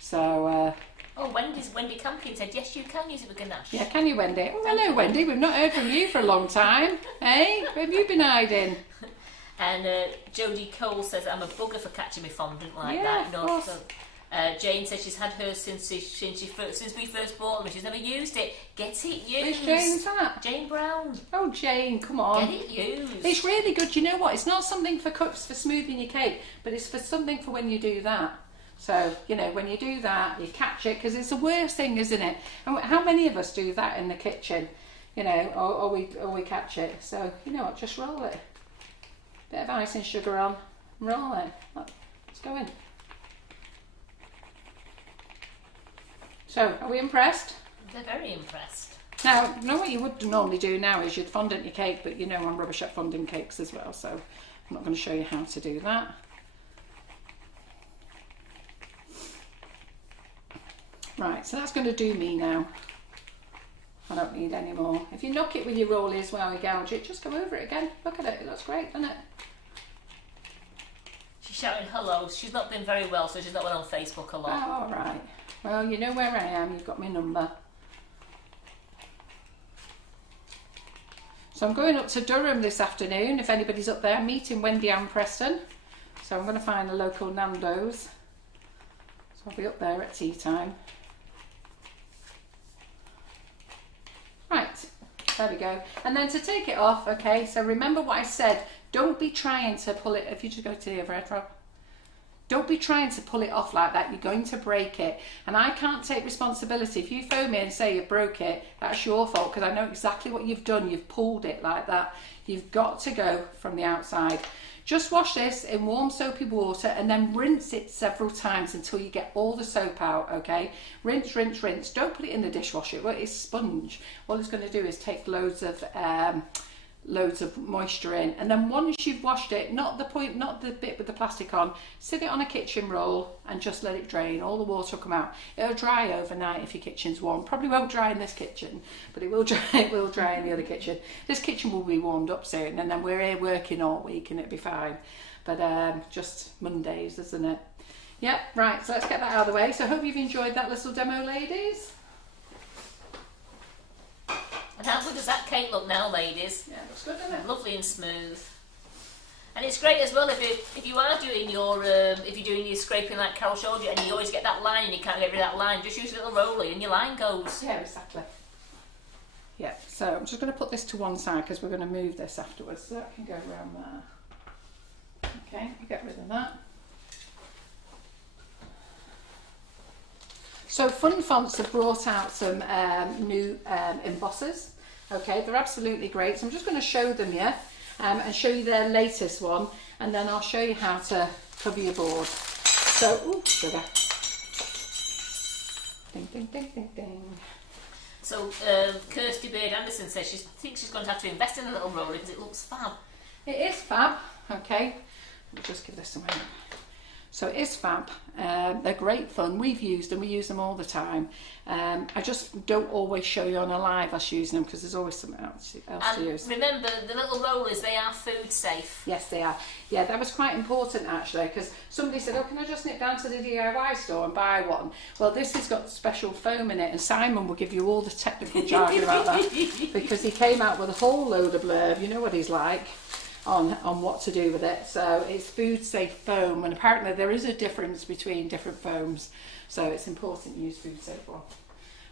So. Oh, Wendy Campion said, yes, you can use it with ganache. Yeah, can you, Wendy? Oh, hello, Wendy. We've not heard from you for a long time. Hey, where have you been hiding? And Jodie Cole says, I'm a bugger for catching me fondant like Yeah, that. of course. So, Jane says she's had hers since we first bought them and she's never used it. Get it used. Which Jane's that? Jane Brown. Oh, Jane, come on. Get it used. It's really good. You know what? It's not something for cooks for smoothing your cake, but it's for something for when you do that. So, you know, when you do that, you catch it, because it's the worst thing, isn't it? And how many of us do that in the kitchen? You know, or we catch it. So, you know what? Just roll it. Bit of icing sugar on. Roll it. Let's go in. So, are we impressed? They're very impressed. Now, you know what you would normally do now is you'd fondant your cake, but you know I'm rubbish at fondant cakes as well, so I'm not going to show you how to do that. Right, so that's going to do me now. I don't need any more. If you knock it with your rollies while you gouge it, just go over it again. Look at it, it looks great, doesn't it? She's shouting hello. She's not been very well, so she's not been on Facebook a lot. Oh, all right. Well, you know where I am. You've got my number. So I'm going up to Durham this afternoon. If anybody's up there, I'm meeting Wendy and Preston. So I'm going to find a local Nando's. So I'll be up there at tea time. Right, there we go. And then to take it off, okay, so remember what I said. Don't be trying to pull it, if you just go to the overhead, Rob. Don't be trying to pull it off like that. You're going to break it. And I can't take responsibility. If you phone me and say you broke it, that's your fault, because I know exactly what you've done. You've pulled it like that. You've got to go from the outside. Just wash this in warm soapy water and then rinse it several times until you get all the soap out, okay? Rinse, rinse, rinse. Don't put it in the dishwasher. Well, it's sponge. All it's going to do is take loads of moisture in, and then once you've washed it, not the bit with the plastic on, sit it on a kitchen roll and just let it drain. All the water will come out. It'll dry overnight if your kitchen's warm. Probably won't dry in this kitchen, but it will dry in the other kitchen. This kitchen will be warmed up soon, and then we're here working all week and it'll be fine. But just Mondays, isn't it? Yep, right, so let's get that out of the way. So I hope you've enjoyed that little demo, ladies. And how good does that cake look now, ladies? Yeah, looks good, doesn't it? Lovely and smooth. And it's great as well if you are doing your scraping like Carol showed you, and you always get that line and you can't get rid of that line. Just use a little roller and your line goes. Yeah, exactly. Yeah, so I'm just going to put this to one side because we're going to move this afterwards, so that can go around there. Okay, get rid of that. So Fun Fonts have brought out some new embossers. Okay, they're absolutely great. So I'm just going to show them here and show you their latest one, and then I'll show you how to cover your board. So, ooh, sugar. Ding, ding, ding, ding, ding. So Kirsty Bird Anderson says she thinks she's going to have to invest in a little roller because it looks fab. It is fab. Okay, we'll just give this away. So it is fab. They're great fun. We've used them. We use them all the time. I just don't always show you on a live us using them because there's always something else to use. Remember, the little rollers, they are food safe. Yes, they are. Yeah, that was quite important actually, because somebody said, oh, can I just nip down to the DIY store and buy one? Well, this has got special foam in it, and Simon will give you all the technical jargon about that because he came out with a whole load of blurb. You know what he's like. On what to do with it. So it's food safe foam, and apparently there is a difference between different foams, so it's important to use food safe one.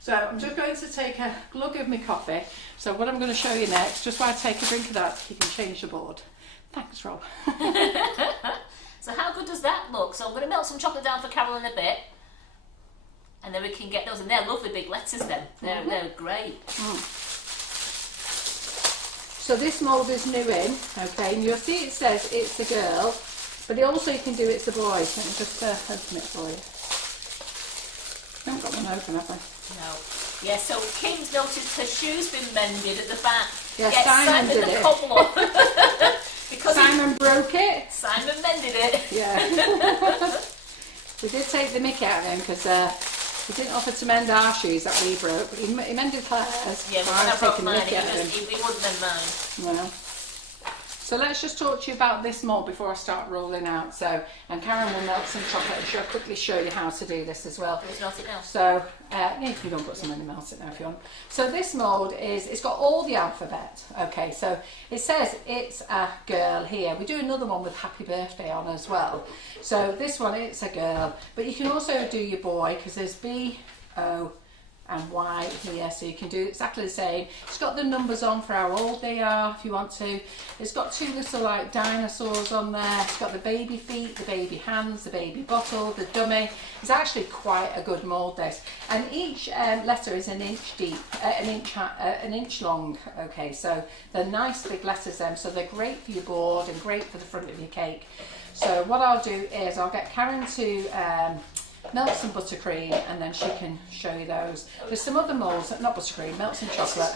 So I'm just going to take a glug of my coffee. So what I'm going to show you next, just while I take a drink of that, you can change the board. Thanks, Rob. So how good does that look? So I'm going to melt some chocolate down for Carol in a bit, and then we can get those, and they're lovely big letters then. They're great. So this mould is new in, okay, and you'll see it says it's a girl, But also you can do it's a boy. Let me just open it for you. I haven't got one open, have I? No. Yeah, so Kim's noticed her shoe's been mended at the back. Yeah, Simon did the it. cobbler. Because Simon broke it. Simon mended it. Yeah. We did take the mick out of him because he didn't offer to mend our shoes that we broke, but he mended hers. Yeah, so when I broke the mine, mick out of him. he wouldn't mend mine. No. So let's just talk to you about this mould before I start rolling out. So, and Karen will melt some chocolate and she'll quickly show you how to do this as well. Let's melt it now. So, yeah, if you don't put some in the melt it now if you want. So this mould it's got all the alphabet. Okay, so it says it's a girl here. We do another one with happy birthday on as well. So this one, it's a girl. But you can also do your boy because there's B, O, and Y here, so you can do exactly the same. It's got the numbers on for how old they are if you want to. It's got two little like dinosaurs on there. It's got the baby feet, the baby hands, the baby bottle, the dummy. It's actually quite a good mould this, and each letter is an inch deep, an inch long. Okay, so they're nice big letters then, so they're great for your board and great for the front of your cake. So what I'll do is I'll get Karen to melt some buttercream and then she can show you those. There's some other moulds, not buttercream, melt some chocolate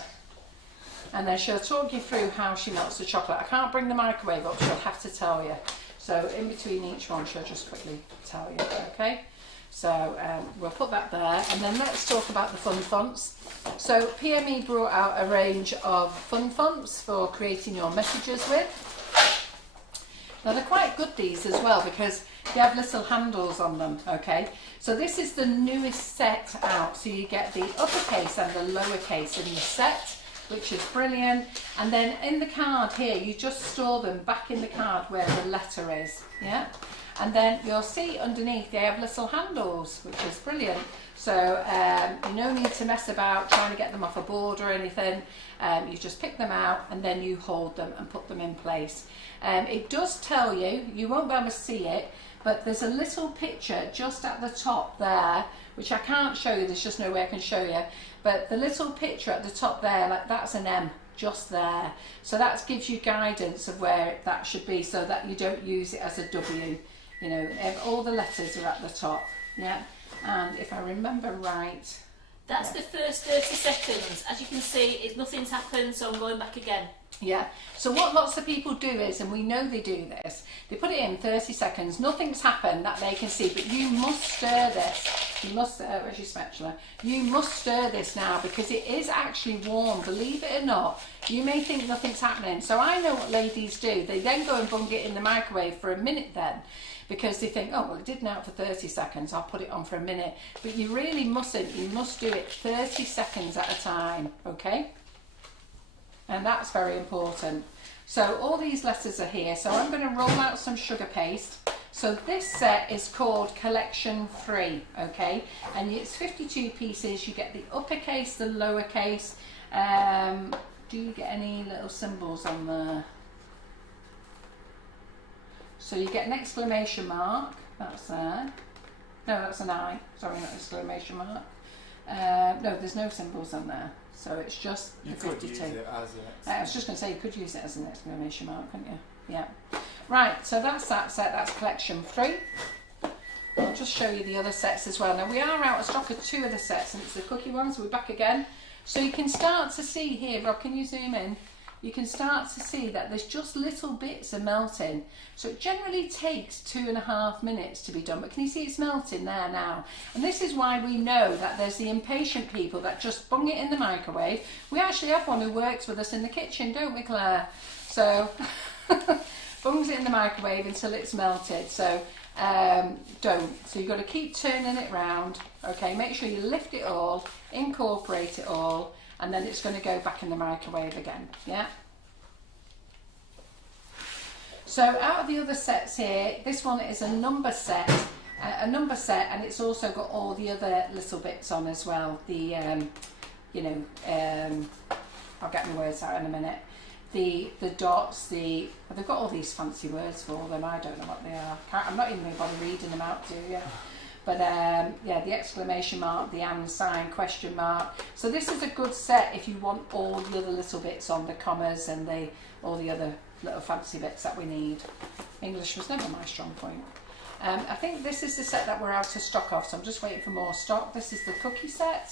and then she'll talk you through how she melts the chocolate. I can't bring the microwave up, she'll have to tell you. So in between each one she'll just quickly tell you, okay? So we'll put that there and then let's talk about the fun fonts. So PME brought out a range of fun fonts for creating your messages with. Now they're quite good these as well because they have little handles on them, okay? So this is the newest set out, so you get the uppercase and the lowercase in the set, which is brilliant. And then in the card here, you just store them back in the card where the letter is, yeah? And then you'll see underneath they have little handles, which is brilliant. So no need to mess about trying to get them off a board or anything. You just pick them out and then you hold them and put them in place. It does tell you, you won't be able to see it, but there's a little picture just at the top there, which I can't show you, there's just no way I can show you, but the little picture at the top there, like that's an M, just there. So that gives you guidance of where that should be so that you don't use it as a W. You know, all the letters are at the top, yeah? And if I remember right... That's the first 30 seconds. As you can see, nothing's happened, so I'm going back again. Yeah, so what lots of people do is, and we know they do this, they put it in 30 seconds, nothing's happened that they can see, but you must stir this. You must, where's your spatula? You must stir this now because it is actually warm, believe it or not. You may think nothing's happening. So I know what ladies do. They then go and bung it in the microwave for a minute then, because they think, oh, well, it did now for 30 seconds, I'll put it on for a minute. But you really mustn't, you must do it 30 seconds at a time, okay? And that's very important. So all these letters are here. So I'm going to roll out some sugar paste. So this set is called Collection 3, okay? And it's 52 pieces. You get the uppercase, the lowercase. Do you get any little symbols on there? So you get an exclamation mark, that's there. No, that's an I, sorry, not exclamation mark. No, there's no symbols on there. So it's just you the could 52. use it as an I was just going to say, you could use it as an exclamation mark, couldn't you? Yeah. Right, so that's that set, that's collection 3. I'll just show you the other sets as well. Now we are out of stock of 2 of the sets, and it's the cookie ones, we're back again. So you can start to see here, Rob, can you zoom in? You can start to see that there's just little bits of melting. So it generally takes 2.5 minutes to be done, but can you see it's melting there now? And this is why we know that there's the impatient people that just bung it in the microwave. We actually have one who works with us in the kitchen, don't we, Claire? So bungs it in the microwave until it's melted. So don't. So you've got to keep turning it round. Okay, make sure you lift it all, incorporate it all, and then it's going to go back in the microwave again, yeah? So out of the other sets here, this one is a number set, and it's also got all the other little bits on as well. The, I'll get my words out in a minute. The dots, they've got all these fancy words for them, I don't know what they are. I'm not even going to bother reading them out to you. But yeah, the exclamation mark, the and sign, question mark. So this is a good set if you want all the other little bits on, the commas and all the other little fancy bits that we need. English was never my strong point. I think this is the set that we're out of stock of, so I'm just waiting for more stock. This is the cookie set.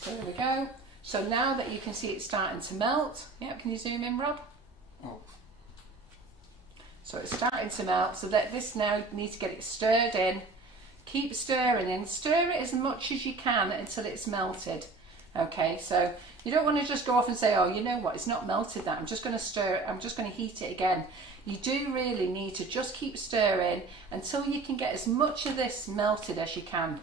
So there we go. So now that you can see it's starting to melt, yeah, can you zoom in, Rob? Oh. So it's starting to melt, so that this now needs to get it stirred in. Keep stirring in, stir it as much as you can until it's melted. Okay, so you don't want to just go off and say, oh, you know what, it's not melted that, I'm just going to stir it, I'm just going to heat it again. You do really need to just keep stirring until you can get as much of this melted as you can.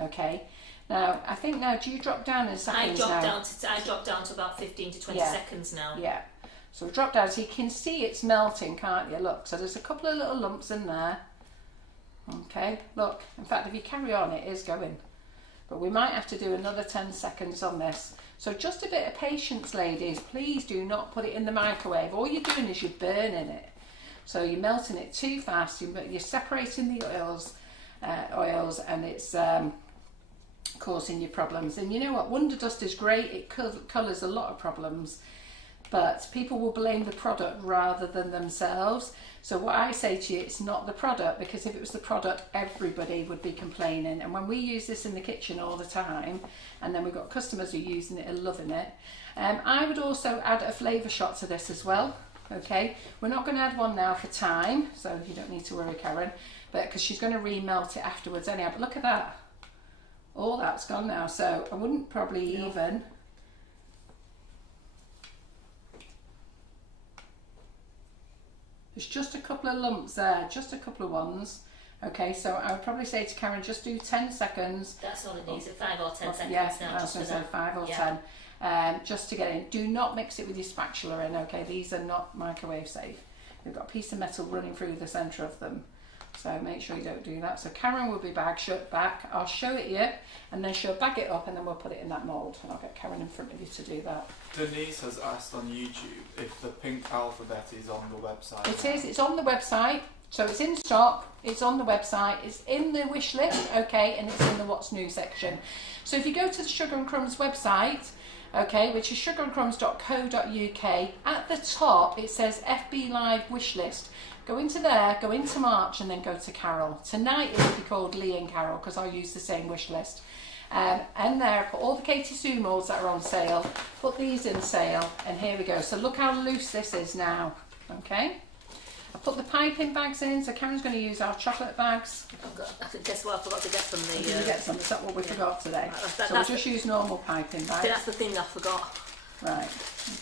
Okay, now I think now, do you drop down in seconds now? I dropped down to about 15 to 20 seconds now. Yeah, so drop down so you can see it's melting, can't you? Look, so there's a couple of little lumps in there. Okay, look, in fact if you carry on it is going, but we might have to do another 10 seconds on this. So just a bit of patience, ladies. Please do not put it in the microwave. All you're doing is you're burning it. So you're melting it too fast, you're separating the oils and it's causing you problems. And you know what, Wonder Dust is great, it colours a lot of problems, but people will blame the product rather than themselves. So what I say to you, it's not the product, because if it was the product, everybody would be complaining. And when we use this in the kitchen all the time, and then we've got customers who are using it and loving it, I would also add a flavour shot to this as well. Okay, we're not going to add one now for time, so you don't need to worry, Karen, but because she's going to remelt it afterwards anyhow. But look at that, all that's gone now, so I wouldn't probably even. There's just a couple of lumps there, just a couple of ones. Okay, so I would probably say to Karen, just do 10 seconds. That's all it needs, 5 or 10 seconds yeah, now. I was going to say 5 or 10. Just to get in. Do not mix it with your spatula in, okay? These are not microwave safe. We've got a piece of metal running through the centre of them. So make sure you don't do that. So Karen will be back. I'll show it you, and then she'll bag it up, and then we'll put it in that mould. And I'll get Karen in front of you to do that. Denise has asked on YouTube if the pink alphabet is on the website. It is. It's on the website. So it's in stock. It's on the website. It's in the wish list, okay? And it's in the what's new section. So if you go to the Sugar and Crumbs website, okay, which is sugarandcrumbs.co.uk. At the top it says FB Live wish list. Go into there, go into March, and then go to Carol. Tonight it will be called Lee and Carol, because I use the same wish list. And there, put all the Katie Sue molds that are on sale, put these in sale, and here we go. So look how loose this is now, okay? I put the piping bags in, so Karen's going to use our chocolate bags. Guess what I forgot to get from the... Did you get some? Is that what we forgot today? So we'll just use normal piping bags. That's the thing I forgot. Right,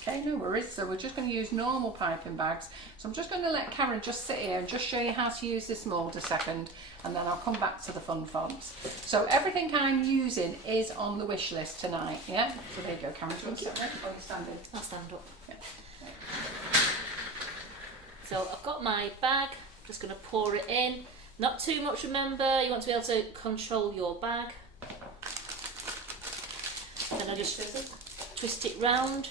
okay, no worries. So we're just going to use normal piping bags. So I'm just going to let Karen just sit here and just show you how to use this mould a second, and then I'll come back to the fun fonts. So everything I'm using is on the wish list tonight, yeah? So there you go, Karen. Do you want to sit there or are you standing? I'll stand up. Yeah. So I've got my bag, just going to pour it in. Not too much, remember, you want to be able to control your bag. Then I just twist it round.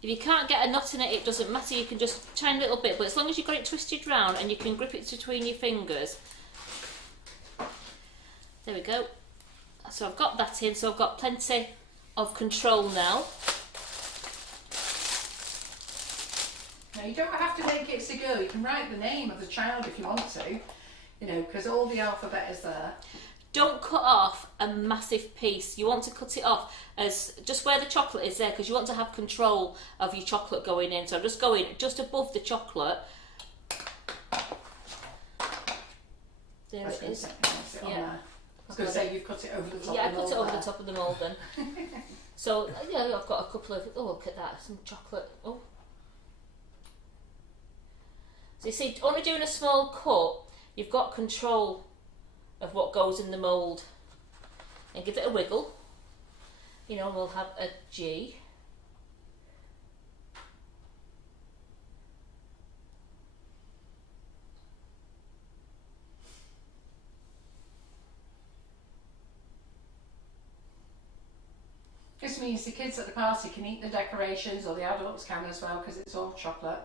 If you can't get a knot in it, it doesn't matter, you can just tiny little bit, but as long as you've got it twisted round and you can grip it between your fingers. There we go. So I've got that in, so I've got plenty of control now. Now you don't have to make it a girl, you can write the name of the child if you want to, you know, because all the alphabet is there. Don't cut off a massive piece. You want to cut it off as just where the chocolate is there, because you want to have control of your chocolate going in. So I'm just going just above the chocolate. There it is. Yeah. I was going to say you've cut it over the top. Yeah, I cut it over the top of the mould then. So yeah, I've got a couple of. Oh, look at that, some chocolate. Oh. So you see, only doing a small cut, you've got control of what goes in the mould. And give it a wiggle. You know, we'll have a G. This means the kids at the party can eat the decorations, or the adults can as well, because it's all chocolate.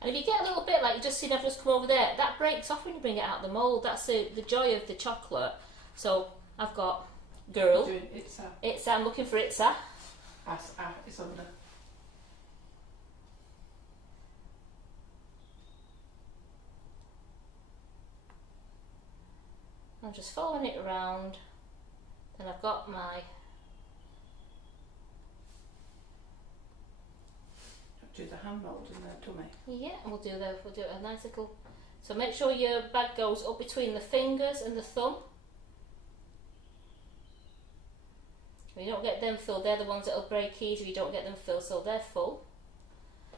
And if you get a little bit, like you just seen I've just come over there, that breaks off when you bring it out of the mould. That's the joy of the chocolate. So I've got girl. Itza. Itza, I'm looking for Itza. It's under. I'm just following it around. Then I've got my... Do the hand mould in the tummy. Yeah, we'll do a nice little... So make sure your bag goes up between the fingers and the thumb. If you don't get them filled, they're the ones that'll break easy if you don't get them filled, so they're full.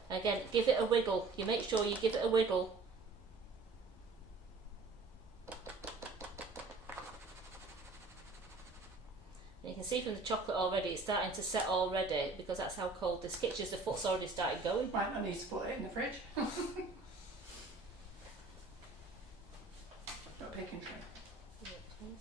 And again, give it a wiggle. You make sure you give it a wiggle. And you can see from the chocolate already, it's starting to set already, because that's how cold the sketches, the foot's already started going. Right, I need to put it in the fridge. Got a baking tray. Yeah, please.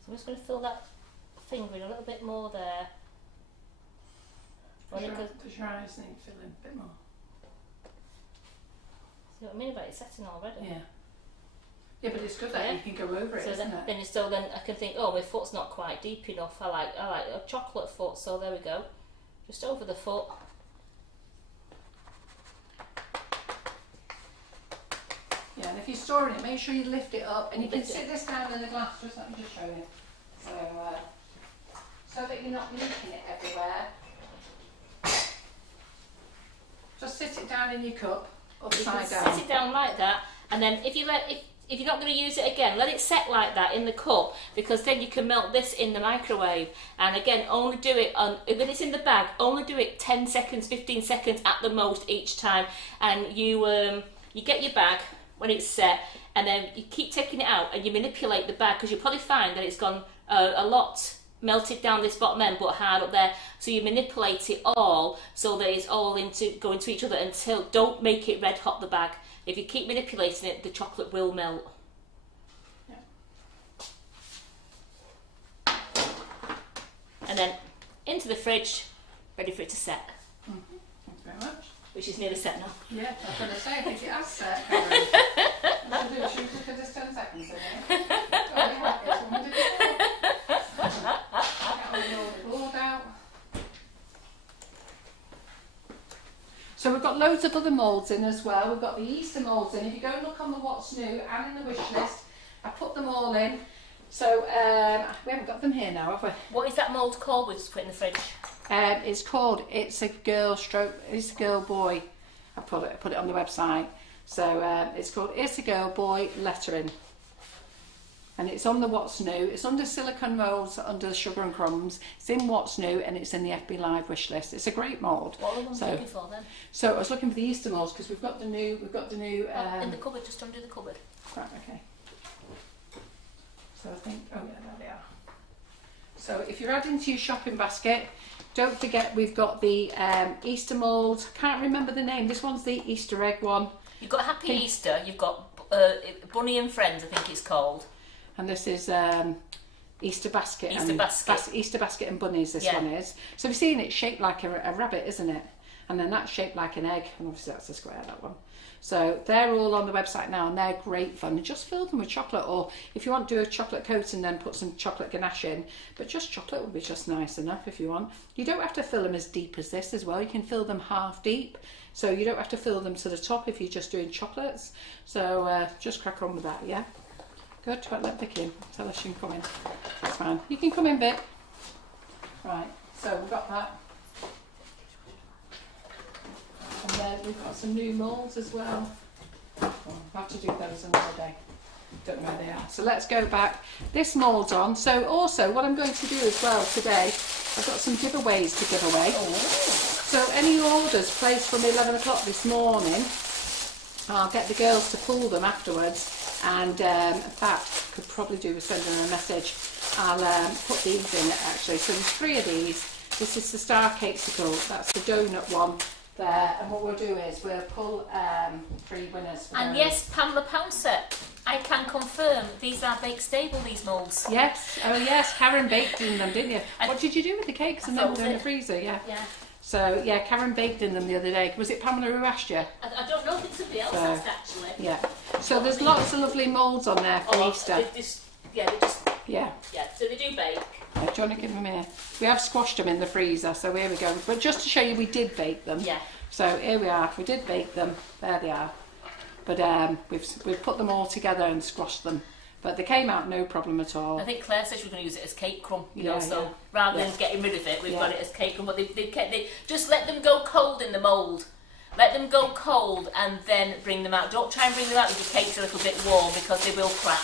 So I'm just going to fill that finger in a little bit more there. Does your eyes need filling a bit more? See what I mean about it setting already? Yeah. Yeah, but it's good that you can go over it, so isn't then, it? then I can think, oh, my foot's not quite deep enough. I like a chocolate foot, so there we go. Just over the foot. Yeah, and if you're storing it, make sure you lift it up, and you can sit this down in the glass. Just let me just show you. So that you're not leaking it everywhere. Just sit it down in your cup, upside down. Sit it down like that, and then if you're not going to use it again, let it set like that in the cup, because then you can melt this in the microwave. And again, only do it when it's in the bag. Only do it 10 seconds, 15 seconds at the most each time. And you get your bag when it's set, and then you keep taking it out and you manipulate the bag, because you'll probably find that it's gone a lot melted down this bottom end but hard up there, so you manipulate it all so that it's all going to each other until, don't make it red hot, the bag. If you keep manipulating it, the chocolate will melt. Yeah. And then into the fridge, ready for it to set. Thanks very much. Which is nearly set now. Yeah, I was going to say, I think it has set. Should we look at this 10 seconds in here? Oh, yeah, it's one to do. Get all the board out. So we've got loads of other moulds in as well. We've got the Easter moulds in. If you go and look on the What's New and in the wish list, I put them all in. So we haven't got them here now, have we? What is that mould called we've just put in the fridge? It's called It's a Girl Boy. I put it on the website. So it's called It's a Girl Boy lettering. And it's on the What's New. It's under silicone moulds, under Sugar and Crumbs. It's in What's New, and it's in the FB Live wish list. It's a great mould. What are the ones you're looking for then? So I was looking for the Easter moulds because we've got the new. in the cupboard, just under the cupboard. Right, okay. So I think, oh yeah, there they are. So if you're adding to your shopping basket, don't forget we've got the Easter mould. Can't remember the name. This one's the Easter egg one. You've got Happy Easter. You've got Bunny and Friends, I think it's called. And this is Easter basket. Easter basket and bunnies. This one is. So we've seen it shaped like a rabbit, isn't it? And then that's shaped like an egg, and obviously that's a square, that one. So they're all on the website now, and they're great fun. Just fill them with chocolate, or if you want to do a chocolate coating, then put some chocolate ganache in. But just chocolate would be just nice enough if you want. You don't have to fill them as deep as this as well. You can fill them half deep, so you don't have to fill them to the top if you're just doing chocolates. So just crack on with that, yeah? Good. Let Vicky in. Tell her she can come in. That's fine. You can come in, Vic. Right. So we've got that. And then we've got some new moulds as well. I'll have to do those another day. Don't know where they are. So let's go back. This mould's on. So also what I'm going to do as well today, I've got some giveaways to give away. Oh. So any orders placed from 11 o'clock this morning, I'll get the girls to pull them afterwards. And in fact, could probably do with sending them a message. I'll put these in actually. So there's 3 of these. This is the Star Cakesicle. That's the donut one there. And what we'll do is we'll pull 3 winners. For and those. yes, Pamela Pound set. I can confirm these are bake stable, these moulds. Yes, oh yes, Karen baked in them, didn't you? What did you do with the cakes and then in the freezer? Yeah. So yeah, Karen baked in them the other day. Was it Pamela who asked you? I don't know if it's somebody else asked actually. Yeah. So there's lots of lovely moulds on there for Easter. Yeah, so they do bake. Do you want to give them here? We have squashed them in the freezer, so here we go. But just to show you, we did bake them. Yeah. So here we are. We did bake them. There they are. But we've put them all together and squashed them. But they came out no problem at all. I think Claire said she was going to use it as cake crumb, you know, so rather than getting rid of it, we've got it as cake crumb. But they just let them go cold in the mould. Let them go cold and then bring them out. Don't try and bring them out with your cakes a little bit warm because they will crack.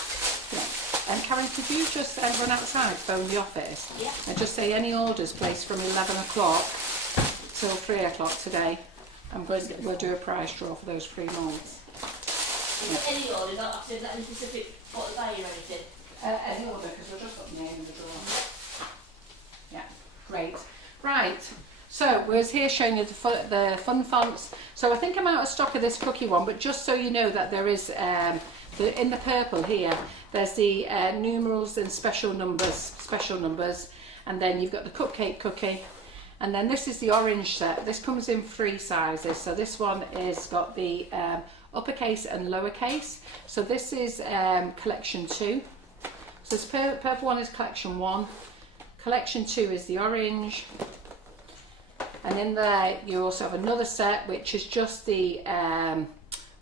Yeah. And Karen, could you just run outside, phone the office, and just say any orders placed from 11 o'clock till 3 o'clock today? We'll do a prize draw for those free moulds. Any order, not have to any specific what buy or anything? Any order, because we'll just put the name in the drawer. Yeah, great. Right, so we're here showing you the fun fonts. So I think I'm out of stock of this cookie one, but just so you know that there is, in the purple here, there's the numerals and special numbers, and then you've got the cupcake cookie, and then this is the orange set. This comes in 3 sizes, so this one is got the uppercase and lowercase. So this is collection 2. So this purple one is collection 1. Collection 2 is the orange. And in there you also have another set which is just the,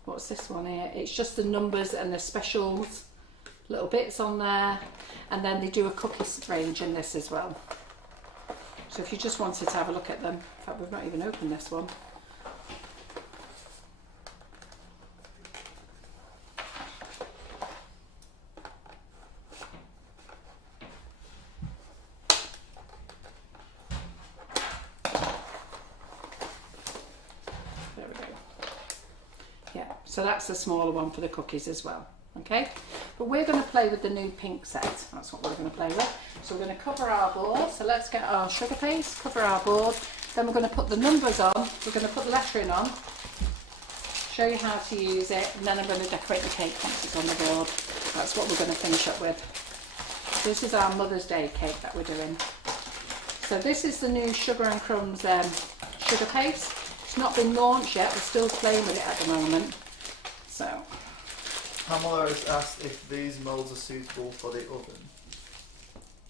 what's this one here? It's just the numbers and the specials, little bits on there. And then they do a cookies range in this as well. So if you just wanted to have a look at them, in fact we've not even opened this one. So that's the smaller one for the cookies as well, okay? But we're going to play with the new pink set. That's what we're going to play with. So we're going to cover our board. So let's get our sugar paste, cover our board. Then we're going to put the numbers on. We're going to put the lettering on, show you how to use it, and then I'm going to decorate the cake once it's on the board. That's what we're going to finish up with. This is our Mother's Day cake that we're doing. So this is the new Sugar and Crumbs sugar paste. It's not been launched yet. We're still playing with it at the moment. So, Pamela has asked if these moulds are suitable for the oven.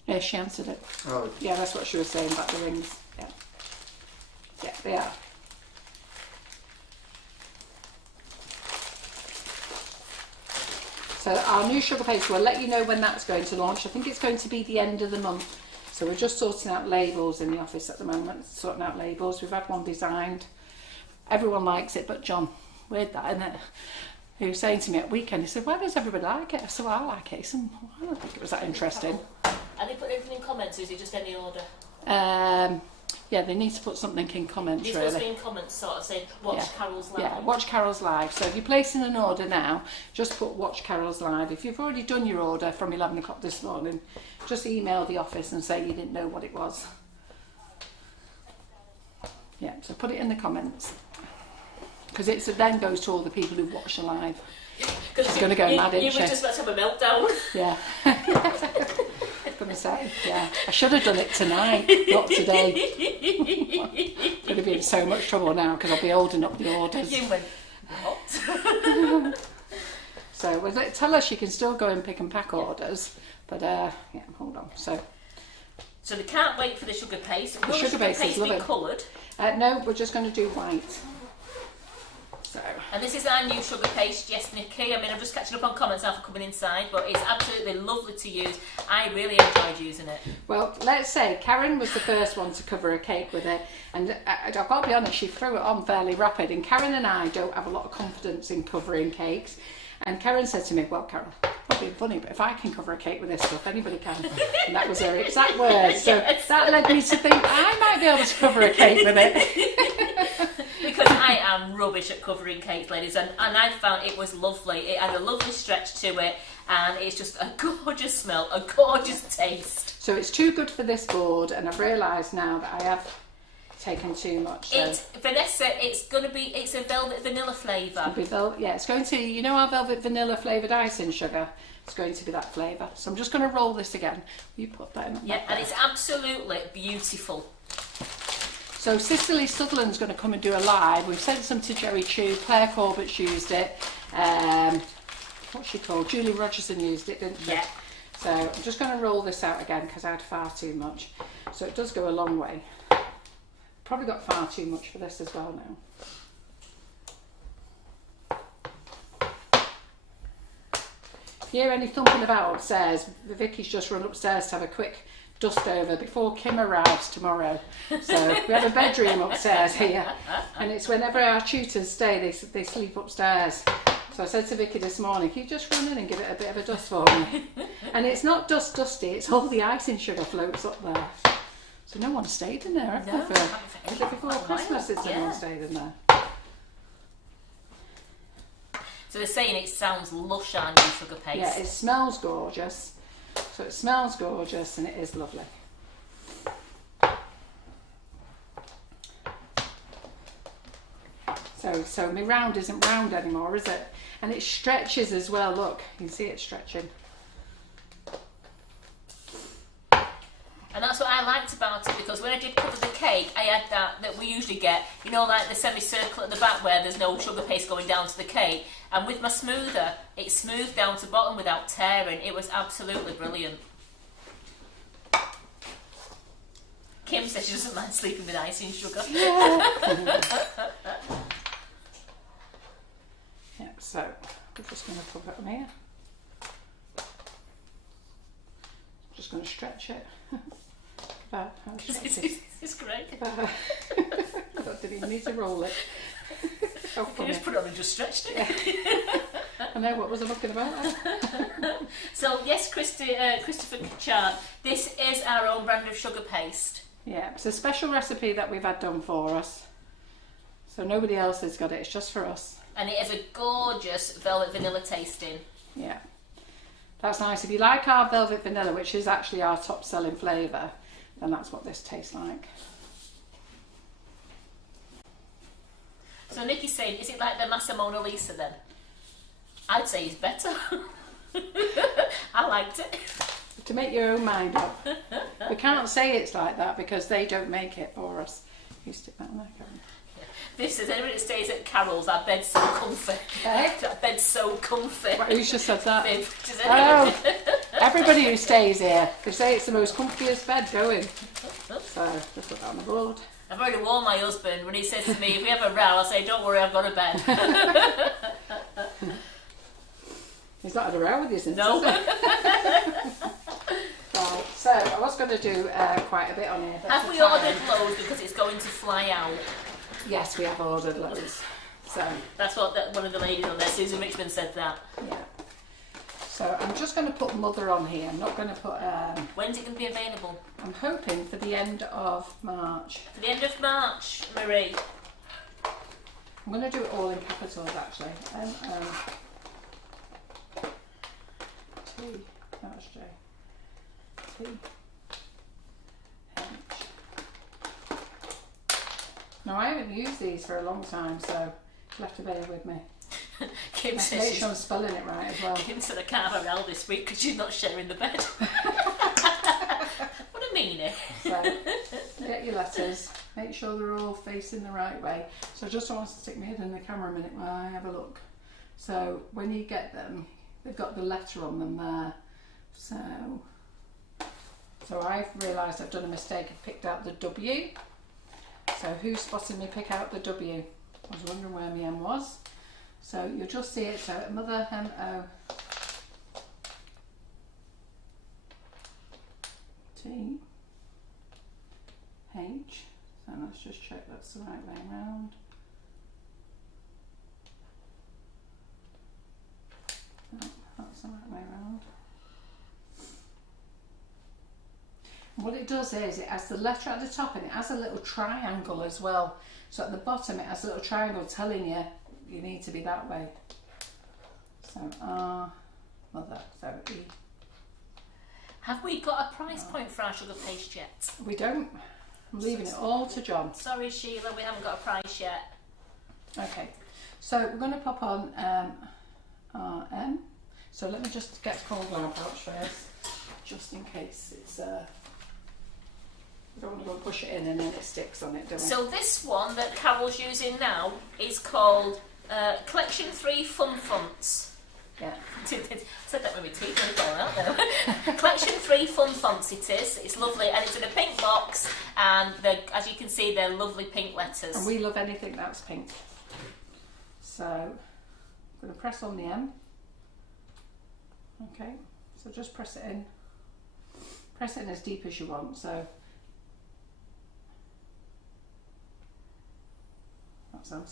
Yeah, she answered it. Oh. Yeah, that's what she was saying about the rings. Yeah. Yeah, they are. So our new sugar paste, we'll let you know when that's going to launch. I think it's going to be the end of the month. So we're just sorting out labels in the office at the moment, sorting out labels. We've had one designed. Everyone likes it, but John, weird that, isn't it? He was saying to me at weekend, he said, why does everybody like it? I said, well, I like it. He said, well, I don't think it was that interesting. Are they putting everything in comments, or is it just any order? Yeah, they need to put something in comments, These really. must be in comments, sort of saying, watch Carol's live. Yeah, watch Carol's live. So if you're placing an order now, just put watch Carol's live. If you've already done your order from 11 o'clock this morning, just email the office and say you didn't know what it was. Yeah, so put it in the comments. Because it then goes to all the people who've watched the live. She's going to go mad, isn't she? You were just about to have a meltdown. Yeah. I'm going to say, yeah. I should have done it tonight, not today. I'm going to be in so much trouble now because I'll be holding up the orders. You went, what? So tell her she can still go and pick and pack orders. But, yeah, hold on. So they can't wait for the sugar paste. The sugar paste is lovely. Coloured? No, we're just going to do white. So. And this is our new sugar paste, yes, Nikki. I mean, I'm just catching up on comments now for coming inside, but it's absolutely lovely to use. I really enjoyed using it. Well, let's say Karen was the first one to cover a cake with it, and I've got to be honest, she threw it on fairly rapid, and Karen and I don't have a lot of confidence in covering cakes. And Karen said to me, well, Carol, not being funny, but if I can cover a cake with this stuff, anybody can. And that was her exact words. So yes. That led me to think I might be able to cover a cake with it. Because I am rubbish at covering cakes, ladies, and I found it was lovely. It had a lovely stretch to it, and it's just a gorgeous smell, a gorgeous taste. So it's too good for this board, and I've realised now that I have taken too much. So. Vanessa, it's a velvet vanilla flavour. It's going to, you know our velvet vanilla flavoured icing sugar? It's going to be that flavour. So I'm just going to roll this again. You put that in. Yeah, and it's absolutely beautiful. So Cicely Sutherland's going to come and do a live. We've sent some to Jerry Chew. Claire Corbett's used it. What's she called? Julie Rogerson used it, didn't she? Yeah. So I'm just going to roll this out again because I had far too much. So it does go a long way. Probably got far too much for this as well now. If you hear any thumping about upstairs, Vicky's just run upstairs to have a quick dust over before Kim arrives tomorrow. So we have a bedroom upstairs here, and it's whenever our tutors stay, they sleep upstairs. So I said to Vicky this morning, can you just run in and give it a bit of a dust for me? And it's not dusty, it's all the icing sugar floats up there. So no one stayed in there, have they? Before Christmas, no one stayed in there. So they're saying it sounds lush on you, sugar paste. Yeah, it smells gorgeous. So it smells gorgeous and it is lovely. So my round isn't round anymore, is it? And it stretches as well, look. You can see it stretching. And that's what I liked about it, because when I did cover the cake, I had that we usually get, you know, like the semicircle at the back where there's no sugar paste going down to the cake. And with my smoother, it smoothed down to bottom without tearing. It was absolutely brilliant. Kim says she doesn't mind sleeping with icing sugar. Yeah. Yeah, so we're just going to put it on here. Just going to stretch it. It's great. I didn't even need to roll it. You just put it on and just stretched it. Yeah. I know, what was I looking about? So yes, Christopher Chart, this is our own brand of sugar paste. Yeah, it's a special recipe that we've had done for us. So nobody else has got it, it's just for us. And it is a gorgeous velvet vanilla tasting. Yeah, that's nice. If you like our velvet vanilla, which is actually our top selling flavour, then that's what this tastes like. So Nikki's saying, is it like the Massa Mona Lisa then? I'd say it's better. I liked it. To make your own mind up. We can't say it's like that because they don't make it for us. You stick that on there, Karen. This says, anybody that stays at Carol's, our bed's so comfy. Eh? That bed's so comfy. Who's just said that? Viv, Oh, everybody who stays here, they say it's the most comfiest bed going. So, just put that on the board. I've already warned my husband when he says to me, if we have a row, I'll say, don't worry, I've got a bed. He's not had a row with you since, No. has he? Right, so I was going to do quite a bit on here. Have we ordered loads because it's going to fly out? Yes, we have ordered loads. So that's what one of the ladies on there, Susan Richmond, said that. Yeah. So I'm just going to put Mother on here. I'm not going to put... When's it going to be available? I'm hoping for the end of March. For the end of March, Marie. I'm going to do it all in capitals actually. T, that's J. T, H. Now I haven't used these for a long time, so you'll have to bear with me. Kim Make says sure I'm spelling it right as well. Kim said I can't have a row this week because she's not sharing the bed. What a meanie. So, get your letters, make sure they're all facing the right way. So I just want to stick my head in the camera a minute while I have a look. So when you get them, they've got the letter on them there. So I've realised I've done a mistake. I've picked out the W. So who spotted me pick out the W? I was wondering where my M was. So you'll just see it. So Mother M-O T H. So let's just check that's the right way around. No, that's the right way around. And what it does is it has the letter at the top and it has a little triangle as well. So at the bottom it has a little triangle telling you you need to be that way. So R, Mother, so E. Have we got a price point for our sugar paste yet? We don't. I'm leaving it all to John. Sorry, Sheila, we haven't got a price yet. Okay, so we're going to pop on RM. So let me just get cold water pouch first, just in case it's. We don't want to go push it in and then it sticks on it, do we? So this one that Carol's using now is called Collection 3 Fun Fonts. Yeah. I said that with my teeth when I fall out there. Collection 3 Fun Fonts it is. It's lovely and it's in a pink box and as you can see they're lovely pink letters. And we love anything that's pink. So I'm going to press on the M. Okay, so just press it in. Press it in as deep as you want. So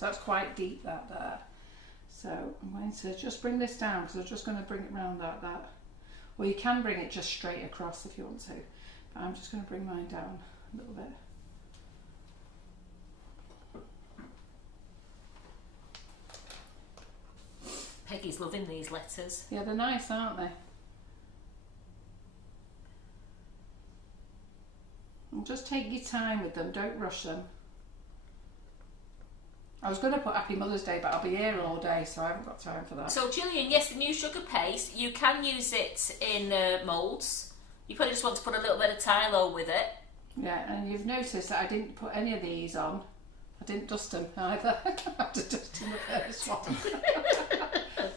that's quite deep that there. So I'm going to just bring this down because I'm just going to bring it round like that. Or you can bring it just straight across if you want to. But I'm just going to bring mine down a little bit. Peggy's loving these letters. Yeah, they're nice, aren't they? And just take your time with them, don't rush them. I was going to put Happy Mother's Day, but I'll be here all day, so I haven't got time for that. So Gillian, yes, the new sugar paste, you can use it in moulds. You probably just want to put a little bit of Tylo with it. Yeah, and you've noticed that I didn't put any of these on. I didn't dust them either. I had to dust them the first one.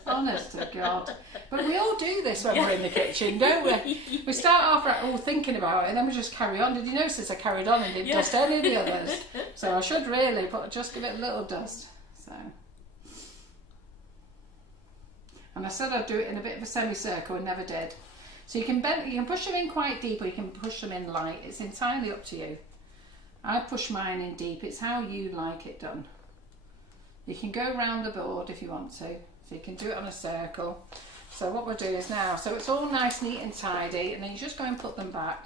Honest to God. But we all do this when we're in the kitchen, don't we? We start off like, thinking about it and then we just carry on. Did you notice I carried on and didn't dust any of the others? So I should really just give it a little dust. So. And I said I'd do it in a bit of a semicircle and never did. So you can push them in quite deep or you can push them in light. It's entirely up to you. I push mine in deep. It's how you like it done. You can go round the board if you want to. So you can do it on a circle. So what we'll do is now, so it's all nice, neat and tidy, and then you just go and put them back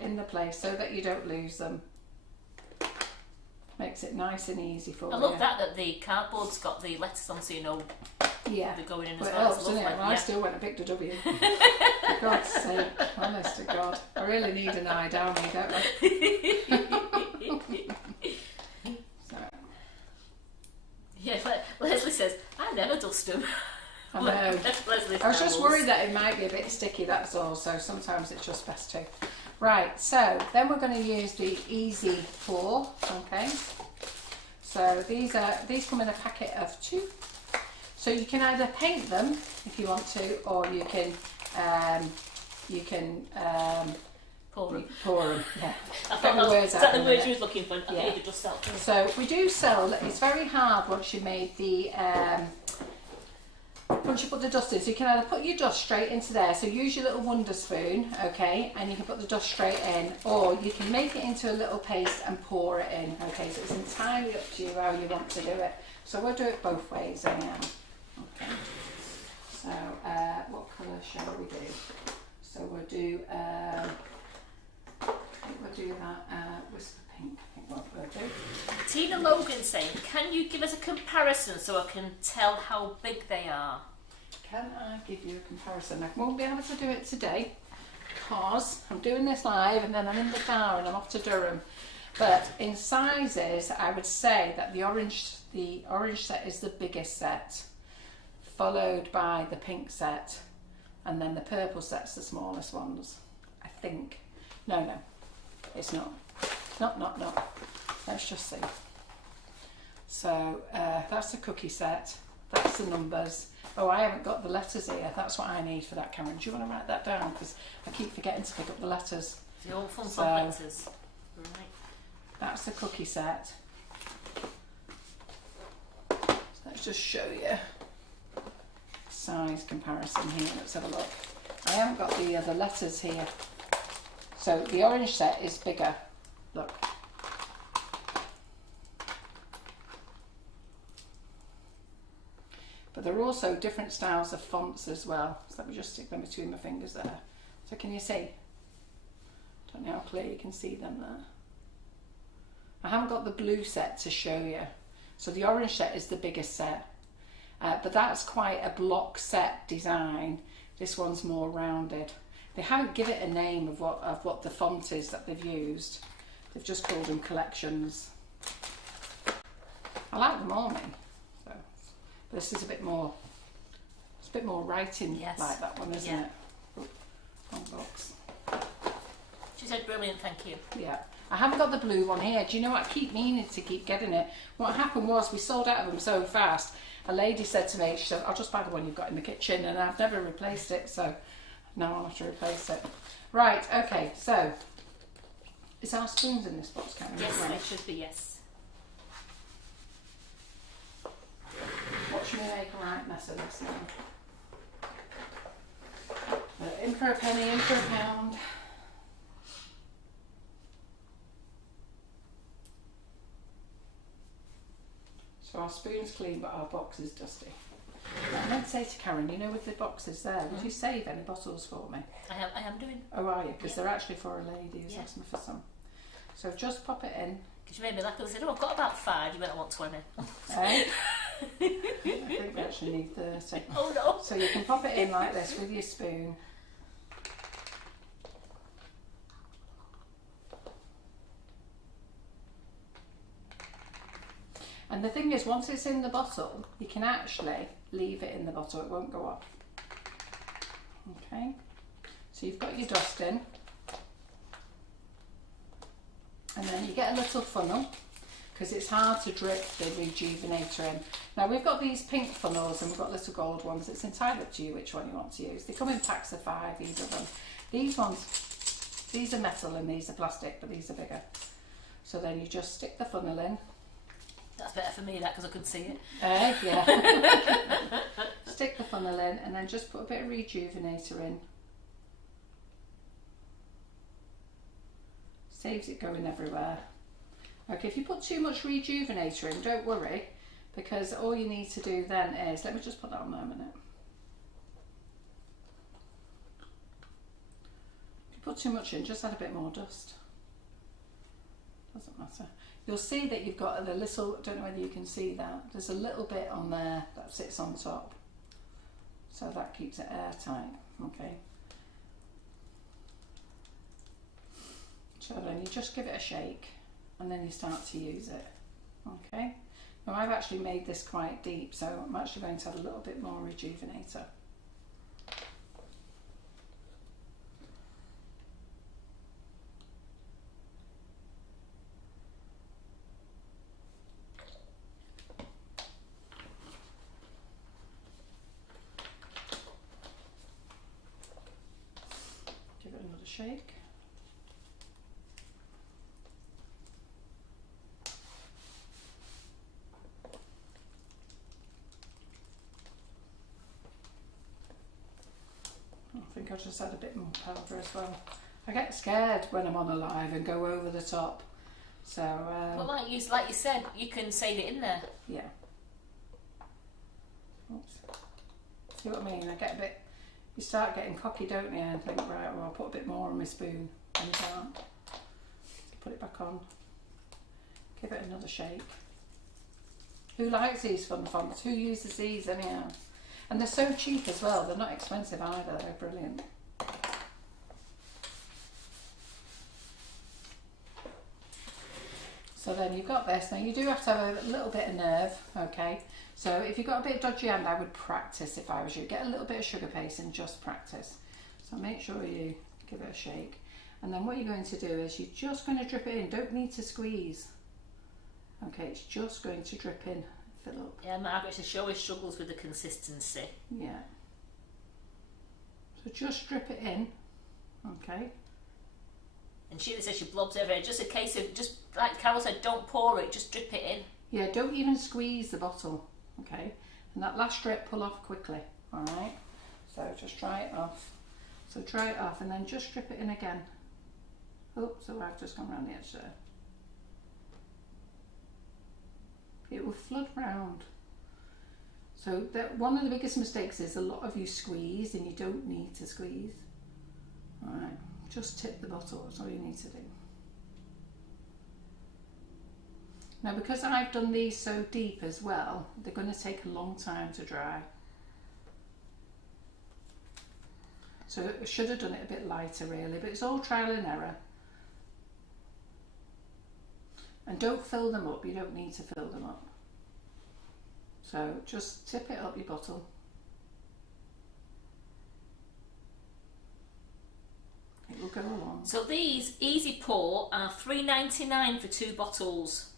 in the place so that you don't lose them. Makes it nice and easy for you. I love that the cardboard's got the letters on so you know they're going in as well. It helps, doesn't it? Well, I still went and picked a W. For God's sake, honest to God. I really need an eye down here, don't I? So. Yeah, Leslie says, I never dust them. I know. I was just worried that it might be a bit sticky, that's all, so sometimes it's just best to. Right, so then we're going to use the Easy Pour, okay? So these come in a packet of 2. So you can either paint them if you want to, or you can pour them. Yeah. I thought is that the word you was looking for? I think you just sell. So we do sell. It's very hard once you made the once you put the dust in. So you can either put your dust straight into there. So use your little Wonder Spoon, okay, and you can put the dust straight in, or you can make it into a little paste and pour it in. Okay, so it's entirely up to you how you want to do it. So we'll do it both ways anyhow. Okay. So what colour shall we do? So we'll do. I think we'll do that Whisper Pink. I think what we'll do. Tina Logan saying, can you give us a comparison so I can tell how big they are? Can I give you a comparison? I won't be able to do it today because I'm doing this live and then I'm in the car and I'm off to Durham. But in sizes, I would say that the orange set is the biggest set, followed by the pink set, and then the purple set's the smallest ones, I think. No, it's not. Not. Let's just see. So that's the cookie set. That's the numbers. Oh, I haven't got the letters here. That's what I need for that, Karen. Do you want to write that down? Because I keep forgetting to pick up the letters. The old fun letters. Right. That's the cookie set. So let's just show you size comparison here. Let's have a look. I haven't got the other letters here. So the orange set is bigger. Look. But there are also different styles of fonts as well. So let me just stick them between my fingers there. So can you see? Don't know how clear you can see them there. I haven't got the blue set to show you. So the orange set is the biggest set. But that's quite a block set design. This one's more rounded. They haven't given it a name of what the font is that they've used. They've just called them collections. I like them all, me. So, but this is a bit more. It's a bit more writing like that one, isn't it? Wrong box. She said brilliant, thank you. Yeah. I haven't got the blue one here. Do you know what? I keep meaning to keep getting it. What happened was we sold out of them so fast. A lady said to me, she said, I'll just buy the one you've got in the kitchen, and I've never replaced it, so now I'll have to replace it. Right, okay, so is our spoons in this box, Karen? Yes, right. it should be, yes. Watch me make a right mess of this now. In for a penny, in for a pound. So our spoon's clean, but our box is dusty. I meant to say to Karen, you know, with the boxes there, would you save any bottles for me? I am doing. Oh, are you? Because they're actually for a lady who's asked me for some. So just pop it in. Because you made me laugh. I said, oh, I've got about 5. You went, I want 20. Eh? I think we actually need 30. Oh no. So you can pop it in like this with your spoon. And the thing is, once it's in the bottle, you can actually leave it in the bottle, it won't go off. Okay, so you've got your dust in, and then you get a little funnel, because it's hard to drip the rejuvenator in. Now we've got these pink funnels and we've got little gold ones. It's entirely up to you which one you want to use. They come in packs of 5, either of them. These ones, these are metal and these are plastic, but these are bigger. So then you just stick the funnel in. That's better for me, that, because I couldn't see it. Yeah. Stick the funnel in and then just put a bit of rejuvenator in. Saves it going everywhere. Okay, if you put too much rejuvenator in, don't worry, because all you need to do then is, let me just put that on there a minute. If you put too much in, just add a bit more dust. Doesn't matter. You'll see that you've got a little, I don't know whether you can see that, there's a little bit on there that sits on top. So that keeps it airtight, okay. So then you just give it a shake and then you start to use it, okay. Now I've actually made this quite deep, so I'm actually going to add a little bit more rejuvenator. Give it another shake. I think I'll just add a bit more powder as well. I get scared when I'm on a live and go over the top. So Well, like you said, you can save it in there. yeah. Oops. See what I mean? I get a bit, you start getting cocky, don't you? And think, right, well, I'll put a bit more on my spoon. And you can't. So put it back on. Give it another shake. Who likes these fun fonts? Who uses these anyhow? And they're so cheap as well. They're not expensive either. They're brilliant. So then you've got this. Now you do have to have a little bit of nerve, okay? So if you've got a bit of dodgy hand, I would practice if I was you. Get a little bit of sugar paste and just practice. So make sure you give it a shake. And then what you're going to do is you're just going to drip it in. Don't need to squeeze. Okay, it's just going to drip in. Fill up. Yeah, Margaret says she always struggles with the consistency. Yeah. So just drip it in. Okay. And Sheila says she blobs over it. Just a case of, just like Carol said, don't pour it, just drip it in. Yeah, don't even squeeze the bottle. Okay. And that last drip, pull off quickly. Alright. So just dry it off. So dry it off and then just drip it in again. Oh, so I've just gone around the edge there. It will flood round. So that one of the biggest mistakes is a lot of you squeeze and you don't need to squeeze. Alright, just tip the bottle, that's all you need to do. Now because I've done these so deep as well, they're going to take a long time to dry. So I should have done it a bit lighter really, but it's all trial and error. And don't fill them up, you don't need to fill them up. So just tip it up your bottle. It will go along. So these Easy Pour are $3.99 for 2 bottles.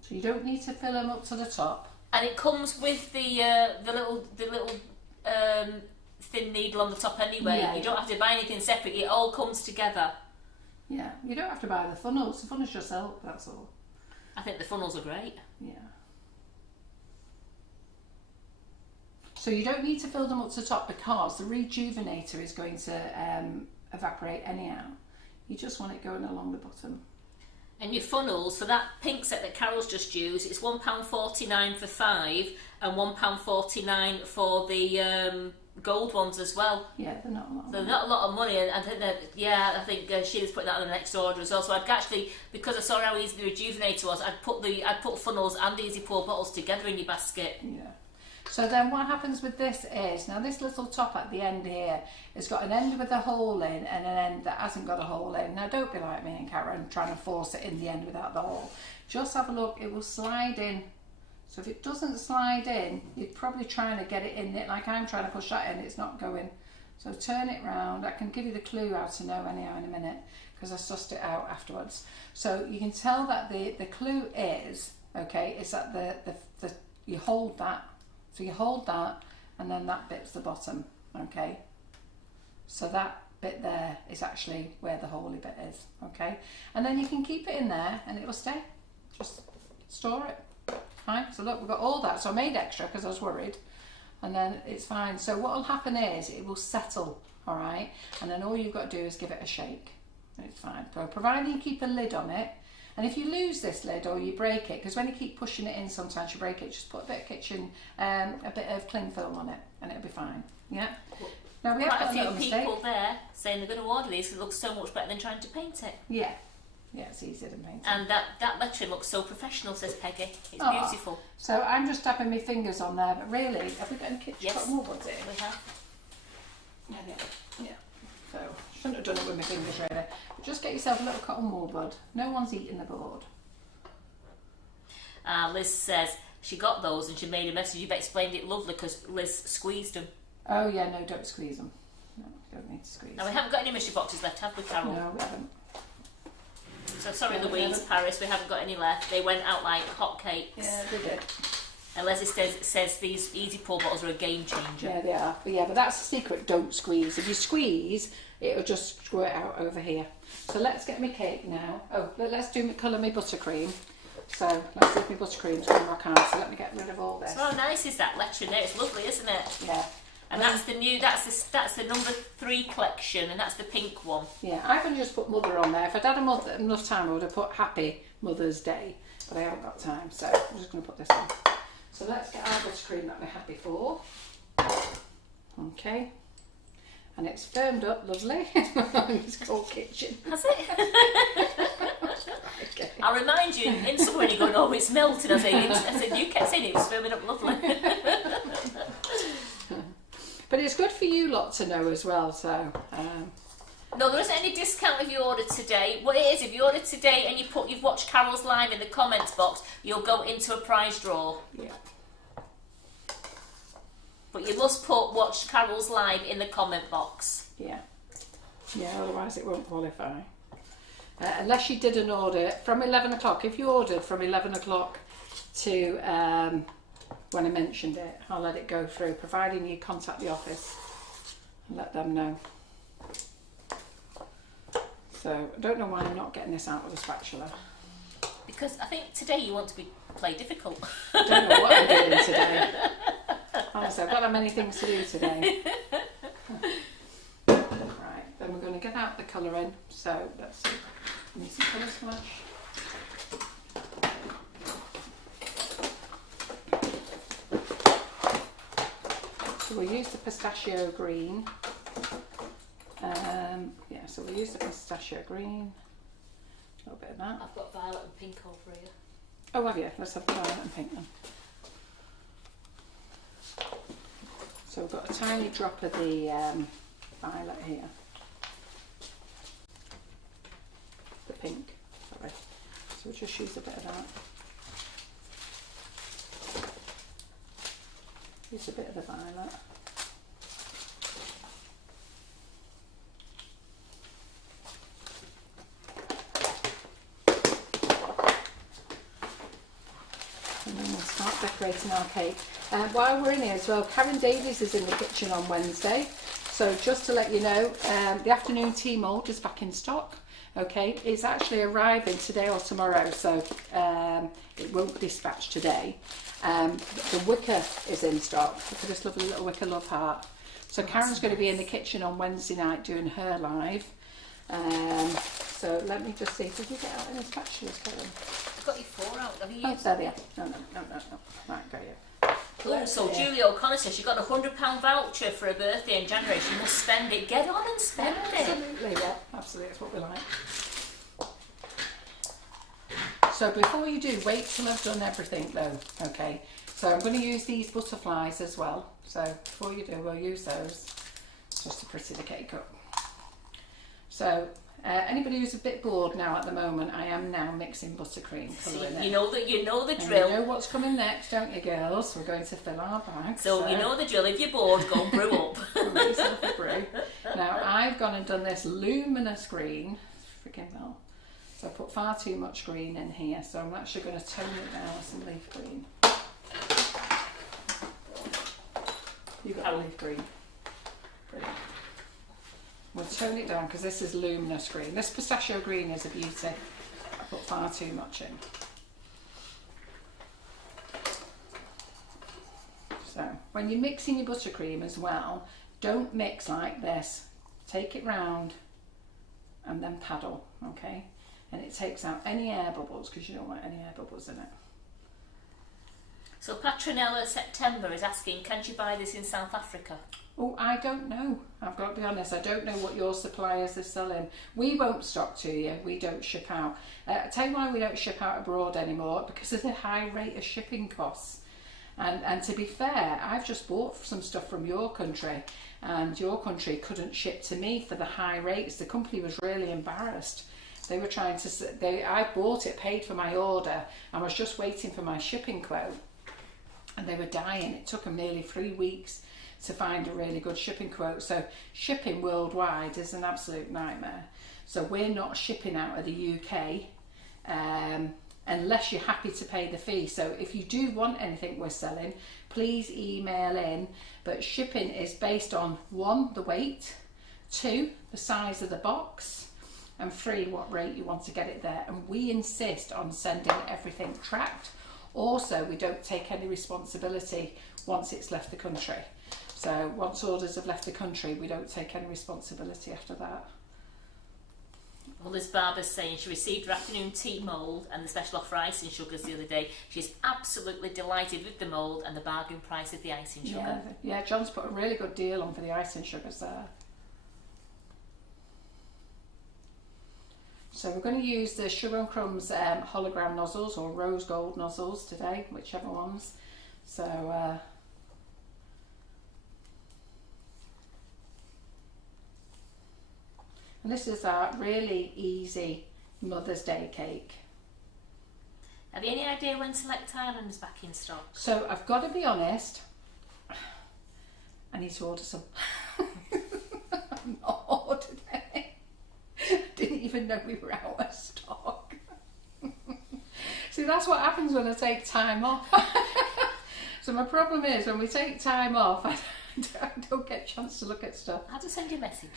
So you don't need to fill them up to the top. And it comes with the little thin needle on the top anyway. Yeah, you don't have to buy anything separate. It all comes together. Yeah, you don't have to buy the funnels. The funnels just help, that's all. I think the funnels are great. Yeah. So you don't need to fill them up to the top because the rejuvenator is going to evaporate anyhow. You just want it going along the bottom. And your funnels, for that pink set that Carol's just used, it's £1.49 for 5 and £1.49 for the gold ones as well. Yeah, they're not a lot of They're money. not a lot of money, and I think that, I think Sheila's putting that on the next order as well. So I'd actually, because I saw how easy the rejuvenator was, I'd put funnels and Easy Pour bottles together in your basket. Yeah. So then what happens with this is, now this little top at the end here has got an end with a hole in and an end that hasn't got a hole in. Now don't be like me and Karen trying to force it in the end without the hole. Just have a look, it will slide in. So if it doesn't slide in, you're probably trying to get it in it, like I'm trying to push that in, it's not going. So turn it round. I can give you the clue how to know anyhow in a minute because I sussed it out afterwards. So you can tell that the clue is, okay, is that the you hold that. So you hold that and then that bit's the bottom, okay? So that bit there is actually where the holy bit is, okay? And then you can keep it in there and it will stay. Just store it. Fine, so look, we've got all that. So I made extra because I was worried. And then it's fine. So what will happen is it will settle, all right? And then all you've got to do is give it a shake. It's fine. So providing you keep a lid on it, and if you lose this lid or you break it, because when you keep pushing it in sometimes you break it, just put a bit of a bit of cling film on it and it'll be fine. Yeah. Now we have got a few little mistake. people there saying they're going to order these because it looks so much better than trying to paint it. Yeah. Yeah, it's easier than painting. And that lettering looks so professional, says Peggy. It's beautiful. So I'm just tapping my fingers on there, but really, have we got any kitchen cotton wool ones here? We have. Yeah. So shouldn't have done it with my fingers really. But just get yourself a little cotton wool bud. No one's eating the board. Liz says she got those and she made a message. You've explained it lovely because Liz squeezed them. Oh yeah, no, don't squeeze them. No, don't need to squeeze. Now we haven't got any mystery boxes left, have we, Carol? No, we haven't. So sorry, No, Louise, Paris, we haven't got any left. They went out like hotcakes. Yeah, they did. And Leslie says these Easy Pour bottles are a game changer. Yeah, they are. But that's the secret. Don't squeeze. If you squeeze, it'll just squirt out over here. So let's get my cake now. Oh, let's colour my buttercream. So let's see if my buttercream's going to rock out. So let me get rid of all this. So how nice is that lettering there? It's lovely, isn't it? Yeah. And that's the number 3 collection, and that's the pink one. Yeah, I can just put mother on there. If I'd had enough time, I would have put Happy Mother's Day, but I haven't got time, so I'm just going to put this on. So let's get our buttercream that we're happy for. Okay. And it's firmed up, lovely. It's called kitchen. Has it? Okay. I'll remind you in summer when you're going, oh, it's melting. I said, you kept saying it was firming up lovely. But it's good for you lot to know as well, so... No, there isn't any discount if you ordered today. What it is, if you ordered today and you've watched Carol's live in the comments box, you'll go into a prize draw. Yeah. But you must watch Carol's live in the comment box. Yeah. Yeah, otherwise it won't qualify. Unless you did an order from 11 o'clock. If you ordered from 11 o'clock to when I mentioned it, I'll let it go through, providing you contact the office and let them know. So I don't know why I'm not getting this out with a spatula. Because I think today you want to play difficult. I don't know what I'm doing today. Honestly, I've got that many things to do today. Right, then we're going to get out the colour in. So let's see. Need some colour splash. So we'll use the pistachio green. Yeah, so we'll use the pistachio green. A little bit of that. I've got violet and pink over here. Oh, have you? Let's have the violet and pink then. So we've got a tiny drop of the violet here. pink. Sorry. So we'll just use a bit of that. Use a bit of the violet. And then we'll start decorating our cake. While we're in here as well, Karen Davies is in the kitchen on Wednesday. So just to let you know, the afternoon tea mould is back in stock. Okay, it's actually arriving today or tomorrow, so it won't dispatch today. The wicker is in stock. Look at this lovely little wicker love heart. So Karen's going to be in the kitchen on Wednesday night doing her live. So let me just see, did you get out any spatulas, Karen? I've got you 4 out. Have you Oh, used there they are. No. Right, go you. Oh, so Julie O'Connor says she got a £100 voucher for her birthday in January. She must spend it. Get on and spend it. Absolutely, yeah, absolutely. That's what we like. So before you do, wait till I've done everything though, okay? So I'm going to use these butterflies as well. So before you do, we'll use those just to pretty the cake up. So anybody who's a bit bored now at the moment, I am now mixing buttercream, colouring it. You know the And drill. you know what's coming next, don't you, girls? We're going to fill our bags. So you know the drill. If you're bored, go and brew up. Make yourself a brew. Now I've gone and done this luminous green. Freaking hell. So I put far too much green in here, so I'm actually going to tone it down with some leaf green. You got leaf green. Brilliant. We'll tone it down because this is luminous green. This pistachio green is a beauty. I put far too much in. So when you're mixing your buttercream as well, don't mix like this. Take it round and then paddle, okay? And it takes out any air bubbles because you don't want any air bubbles in it. So Patronella September is asking, can you buy this in South Africa? Oh, I don't know. I've got to be honest. I don't know what your suppliers are selling. We won't stock to you. We don't ship out. I'll tell you why we don't ship out abroad anymore, because of the high rate of shipping costs. And to be fair, I've just bought some stuff from your country, and your country couldn't ship to me for the high rates. The company was really embarrassed. They were trying to, I bought it, paid for my order, and was just waiting for my shipping quote. And they were dying. It took them nearly 3 weeks to find a really good shipping quote. So shipping worldwide is an absolute nightmare. So we're not shipping out of the UK unless you're happy to pay the fee. So if you do want anything we're selling, please email in. But shipping is based on 1, the weight, 2, the size of the box, and 3, what rate you want to get it there. And we insist on sending everything tracked. Also, we don't take any responsibility once it's left the country. So once orders have left the country, we don't take any responsibility after that. Well, as Barbara's saying, she received her afternoon tea mould and the special offer icing sugars the other day. She's absolutely delighted with the mould and the bargain price of the icing sugar. Yeah, John's put a really good deal on for the icing sugars there. So we're going to use the Sugar and Crumbs hologram nozzles or rose gold nozzles today, whichever ones. So and this is our really easy Mother's Day cake. Have you any idea when Select Island is back in stock? So I've got to be honest, I need to order some. I've not ordered any. Didn't even know we were out of stock. See, that's what happens when I take time off. So my problem is when we take time off, I don't get a chance to look at stuff. I'll just send you a message.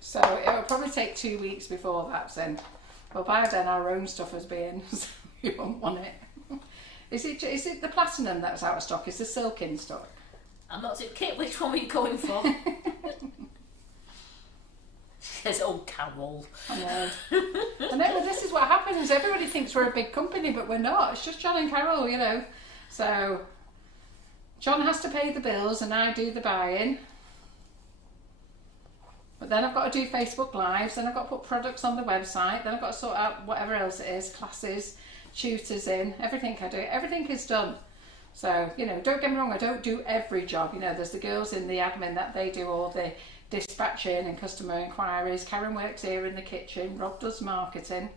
So it'll probably take 2 weeks before that's in. Well, by then our own stuff has been, so you won't want it. Is it the platinum that's out of stock? Is the silk in stock? I'm not too Kit, which one were you going for? She says, oh, Carol. I know. I know, well, this is what happens. Everybody thinks we're a big company, but we're not. It's just John and Carol, you know. So John has to pay the bills and I do the buying. But then I've got to do Facebook Lives, then I've got to put products on the website, then I've got to sort out whatever else it is, classes, tutors in, everything I do, everything is done. So, you know, don't get me wrong, I don't do every job. You know, there's the girls in the admin that they do all the dispatching and customer inquiries. Karen works here in the kitchen. Rob does marketing.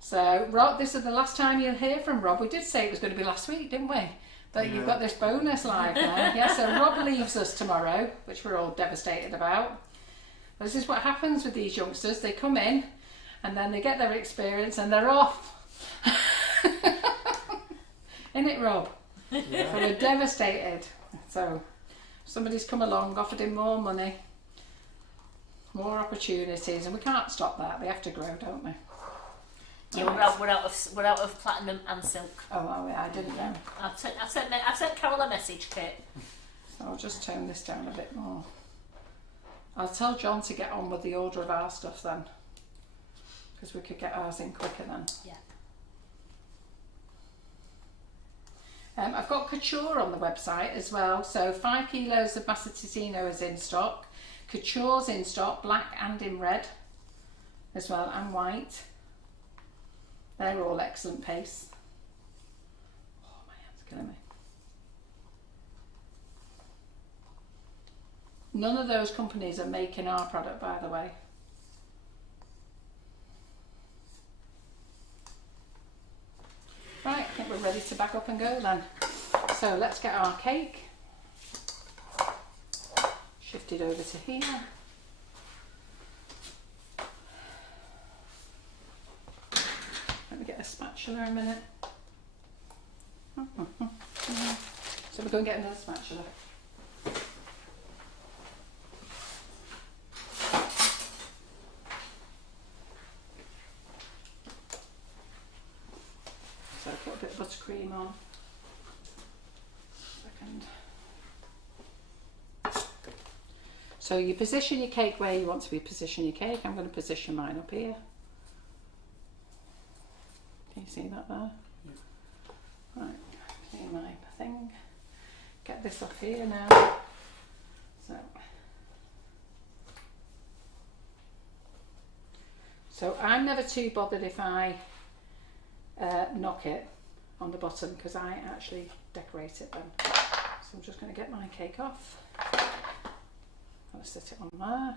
So Rob, this is the last time you'll hear from Rob. We did say it was going to be last week, didn't we? But you've got this bonus live now. Yeah, so Rob leaves us tomorrow, which we're all devastated about. This is what happens with these youngsters. They come in and then they get their experience and they're off. Isn't it, Rob? Yeah. So we're devastated. So somebody's come along, offered him more money, more opportunities, and we can't stop that. They have to grow, don't they? Yeah, we're out of platinum and silk. Oh, yeah, I didn't know. I've sent Carol a message, Kit. So I'll just tone this down a bit more. I'll tell John to get on with the order of our stuff then, because we could get ours in quicker then. Yeah. I've got couture on the website as well. So 5 kilos of Massaticino is in stock. Couture's in stock, black and in red as well, and white. They're all excellent pace. Oh, my hand's killing me. None of those companies are making our product, by the way. Right, I think we're ready to back up and go then. So let's get our cake shifted over to here. Let me get a spatula a minute. So we're going to get another spatula. So I've got a bit of buttercream on. Second. So you position your cake where you want to position your cake. I'm going to position mine up here. Can you see that there? Yeah. Right, clean my thing. Get this off here now. So I'm never too bothered if I knock it on the bottom, because I actually decorate it then. So I'm just going to get my cake off. I'm going to sit it on there.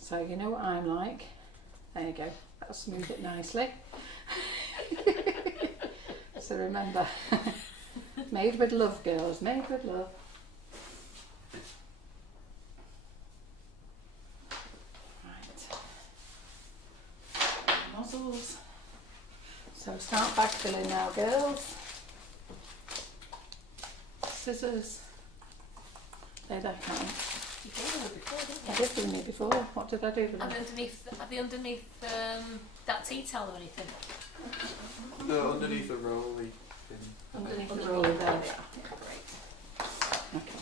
So you know what I'm like. There you go. That'll smooth it nicely. So remember, made with love, girls. Made with love. Right. Nozzles. So start backfilling now, girls. Scissors. There they come. You did it before, didn't you? I did doing it before. What did I do with And it? are they underneath that tea towel or anything? No, underneath the rolly thing. Underneath the roller, there they are. Yeah, great. Okay.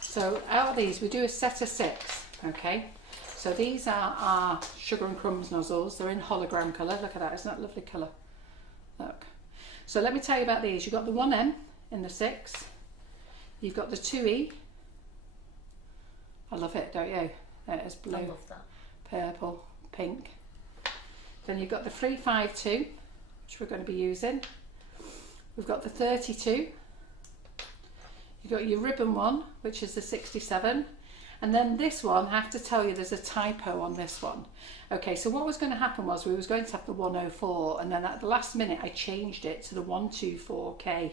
So out of these, we do a set of 6. Okay. So these are our Sugar and Crumbs nozzles. They're in hologram colour. Look at that. Isn't that a lovely colour? Look. So let me tell you about these. You've got the 1M in the 6. You've got the 2E. I love it, don't you? It is blue, I love that. purple, pink. Then you've got the 352, which we're going to be using. We've got the 32. You've got your ribbon one, which is the 67. And then this one, I have to tell you, there's a typo on this one. Okay, so what was going to happen was we was going to have the 104, and then at the last minute I changed it to the 124K.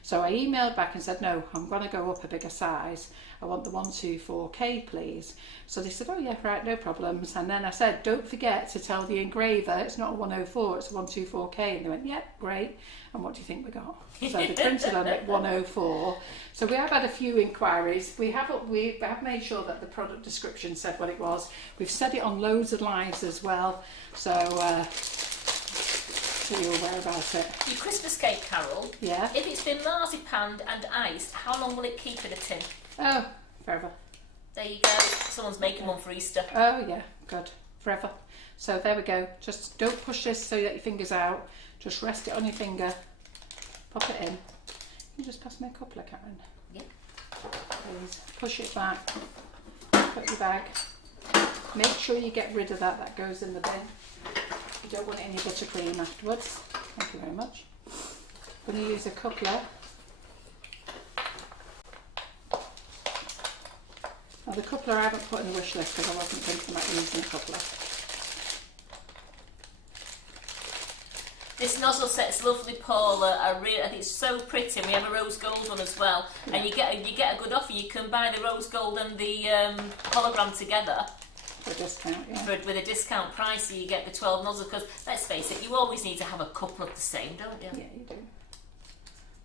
So I emailed back and said, no, I'm going to go up a bigger size. I want the 124K, please. So they said, oh yeah, right, no problems. And then I said, don't forget to tell the engraver it's not a 104, it's a 124K. And they went, yep, great. And what do you think we got? So they printed on it 104. So we have had a few inquiries. We have made sure that the product description said what it was. We've said it on loads of lives as well. So you're aware about it. Your Christmas cake, Carol. Yeah. If it's been marzipaned and iced, how long will it keep in a tin? Oh, forever. There you go. Someone's making one for Easter. Oh yeah, good. Forever. So there we go. Just don't push this so you get your fingers out. Just rest it on your finger. Pop it in. You just pass me a couple, Karen. Yeah. Please. Push it back. Put your bag. Make sure you get rid of that. That goes in the bin. You don't want any buttercream afterwards. Thank you very much. I'm going to use a coupler. Now the coupler I haven't put in the wish list because I wasn't thinking about using a coupler. This nozzle set's lovely, Paula. I think it's so pretty. We have a rose gold one as well, and you get a good offer. You can buy the rose gold and the hologram together For a discount, yeah. with a discount price. So you get the 12 nozzles. Because let's face it, you always need to have a couple of the same, don't you? Yeah, you do.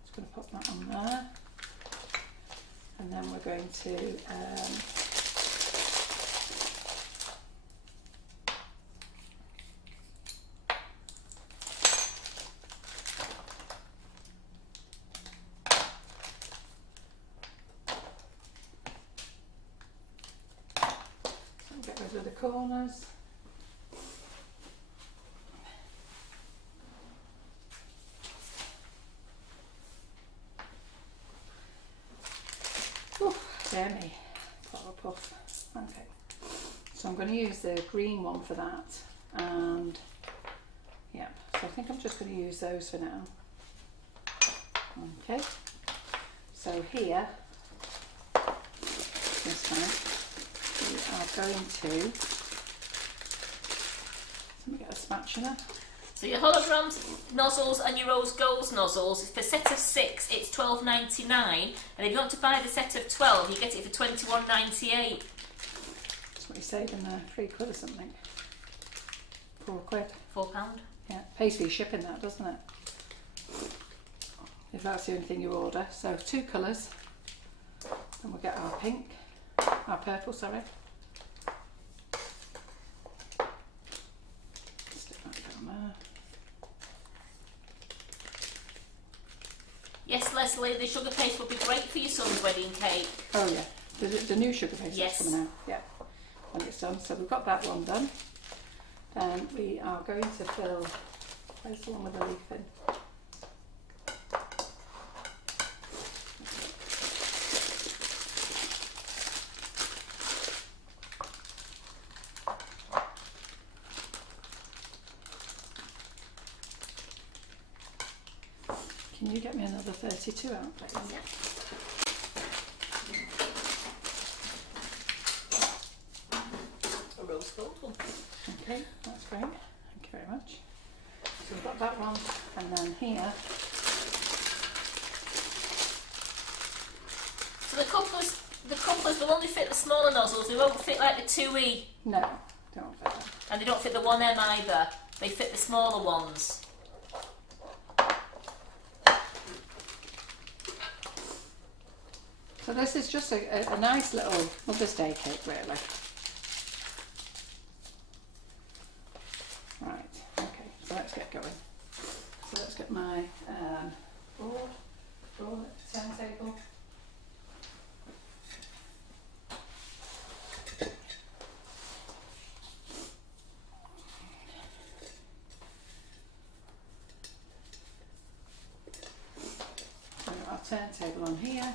Just going to put that on there, and then we're going to. Get rid of the corners. Oof, dear me, puff. Okay, so I'm going to use the green one for that, and yeah, so I think I'm just going to use those for now. Okay, so here, this time, we are going to, let me get a spatula. So your holograms nozzles and your rose gold nozzles, for set of 6 it's $12.99, and if you want to buy the set of 12 you get it for $21.98. That's what you saving there, £3 or something. £4. £4. Yeah, pays for your shipping that, doesn't it? If that's the only thing you order. So 2 colours, and we'll get our pink, our purple, sorry. Stick that down there. Yes, Leslie, the sugar paste will be great for your son's wedding cake. Oh yeah, the new sugar paste Yes. is coming out. Yeah, when it's done. So we've got that one done. Then we are going to fill. Where's the one with the leaf in? Can you get me another 32 out, please? Yeah. A rose gold one. Okay, that's great. Thank you very much. So we've got that one, and then here. So the couplers will only fit the smaller nozzles. They won't fit like the 2E, No, don't fit that. and they don't fit the 1M either. They fit the smaller ones. So this is just a nice little Mother's Day cake, really. Right, okay, so let's get going. So let's get my board, turntable. So we've got our turntable on here.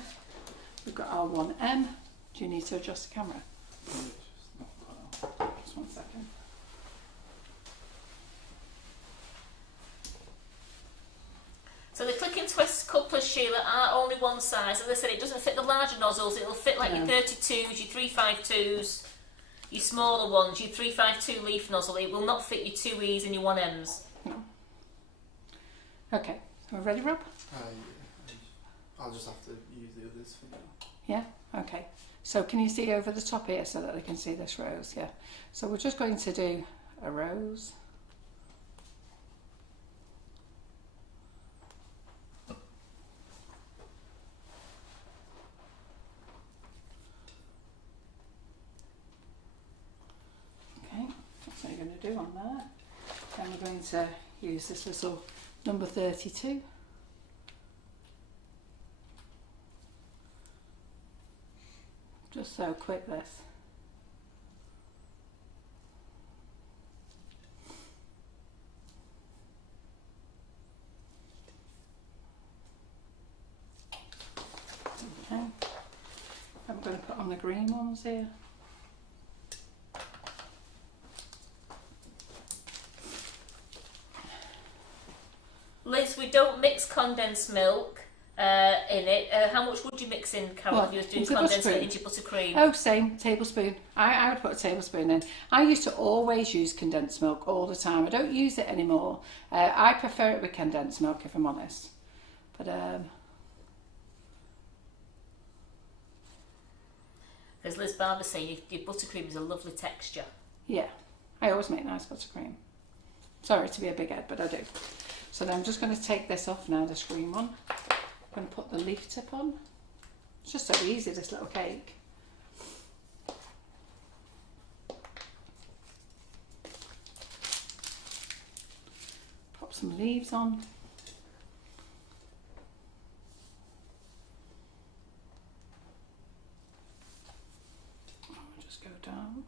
We've got our 1M. Do you need to adjust the camera? Just 1 second. So the click and twist couplers, Sheila, are only one size. As I said, it doesn't fit the larger nozzles. It'll fit like your 32s, your 352s, your smaller ones, your 352 leaf nozzle. It will not fit your 2Es and your 1Ms. No. Okay, we're ready, Rob? Yeah. I'll just have to use the others for now. Yeah, okay. So can you see over the top here so that they can see this rose? Yeah. So we're just going to do a rose. Okay, that's what you're going to do on there. Then we're going to use this little number 32. Just so quick this. Okay. I'm going to put on the green ones here. Liz, we don't mix condensed milk. in it. How much would you mix in, Carol, if you were doing into condensed milk buttercream? into buttercream? Oh, same, tablespoon. I would put a tablespoon in. I used to always use condensed milk all the time. I don't use it anymore. I prefer it with condensed milk, if I'm honest. But As Liz Barber saying, your buttercream is a lovely texture. yeah, I always make nice buttercream. Sorry to be a big head, but I do. So then I'm just going to take this off now, this green one. I'm going to put the leaf tip on. It's just so easy, this little cake. Pop some leaves on. I'll just go down.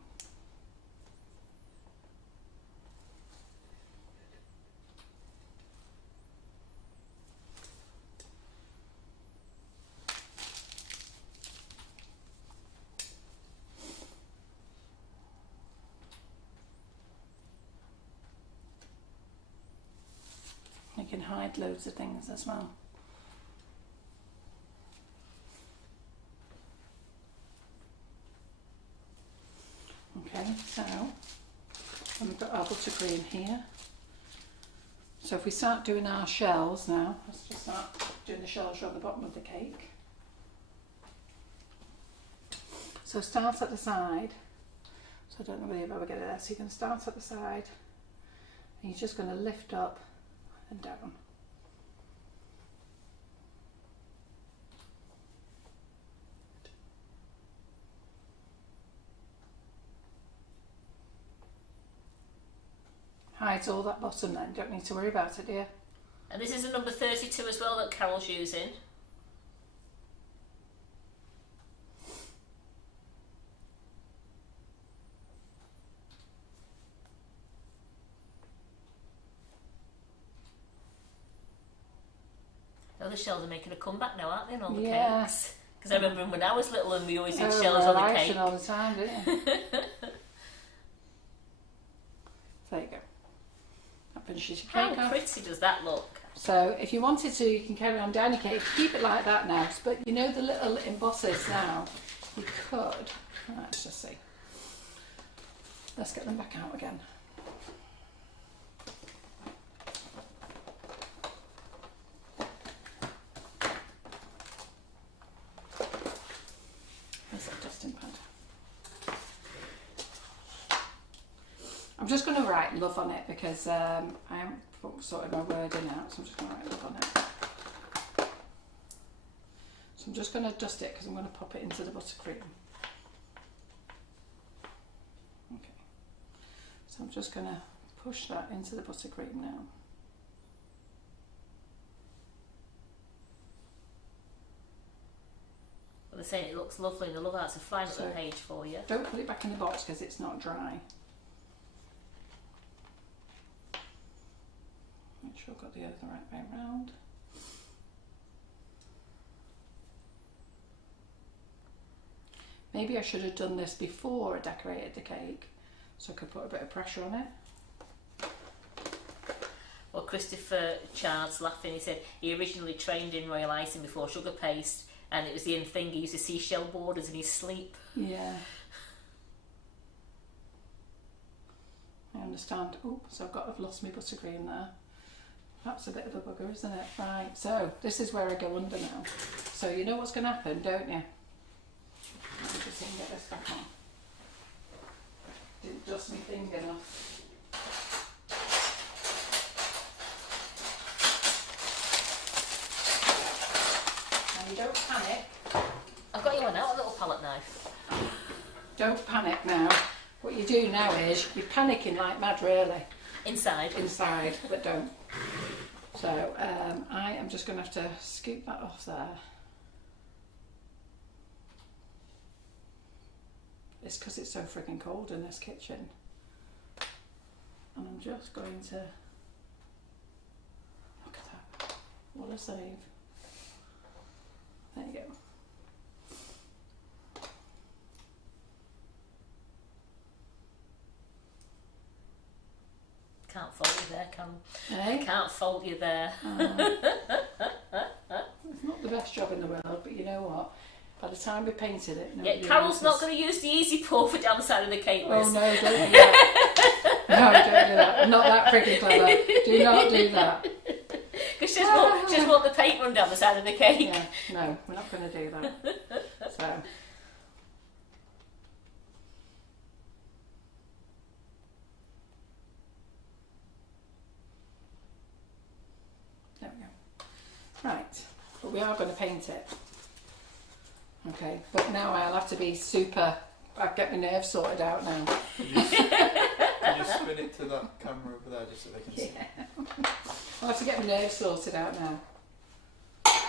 You can hide loads of things as well. Okay, so we've got our buttercream here. So if we start doing our shells now, let's just start doing the shells around the bottom of the cake. So start at the side. So I don't know whether you've ever get it there. So you can start at the side and you're just going to lift up and down. Hides all that bottom then, don't need to worry about it, do you? And this is a number 32 as well that Carol's using. The other shells are making a comeback now, aren't they, on all the cakes? Because I remember when I was little and we always did shells on the cake. All the time, didn't you? There you go. That finishes your cake How off. pretty does that look? So if you wanted to, you can carry on down your cake. Keep it like that now. But you know the little embosses now? You could. Let's just see. Let's get them back out again. Where's that dusting pad? I'm just going to write love on it because I haven't sorted my wording out, so I'm just going to write love on it. So I'm just going to dust it because I'm going to pop it into the buttercream. Okay. So I'm just going to push that into the buttercream now. Well, they're saying it looks lovely and the love arts are flying up the page for you. Don't put it back in the box because it's not dry. Make sure I've got the other right way round. Maybe I should have done this before I decorated the cake so I could put a bit of pressure on it. Well, Christopher Chard's laughing. He said he originally trained in royal icing before sugar paste, and it was the end thing. He used to see shell borders in his sleep. Yeah. I understand. Oh, so I've lost my buttercream there. That's a bit of a bugger, isn't it? Right, so this is where I go under now. So you know what's going to happen, don't you? Let me just see if I can get this back on. Didn't dust my thing enough. Now you don't panic. I've got you one out, a little palette knife. Don't panic now. What you do now is you're panicking like mad, really. Inside, but don't. So I am just going to have to scoop that off there. It's because it's so frigging cold in this kitchen. And I'm just going to, look at that, what a save. There you go. can't fault you there, Carol. Eh? Can't fault you there. It's not the best job in the world, but you know what? By the time we painted it, Yeah, Carol's not going to use the easy pour for down the side of the cake. Oh no, don't do that. No, don't do that. I'm not that freaking clever. Do not do that. Because she just want the paint run down the side of the cake. Yeah, no, we're not going to do that. So. There we go. Right, but we are going to paint it. Okay, but now I'll have to be super. I'll get my nerves sorted out now. Can you spin it to that camera over there just so they can see? I'll have to get my nerves sorted out now.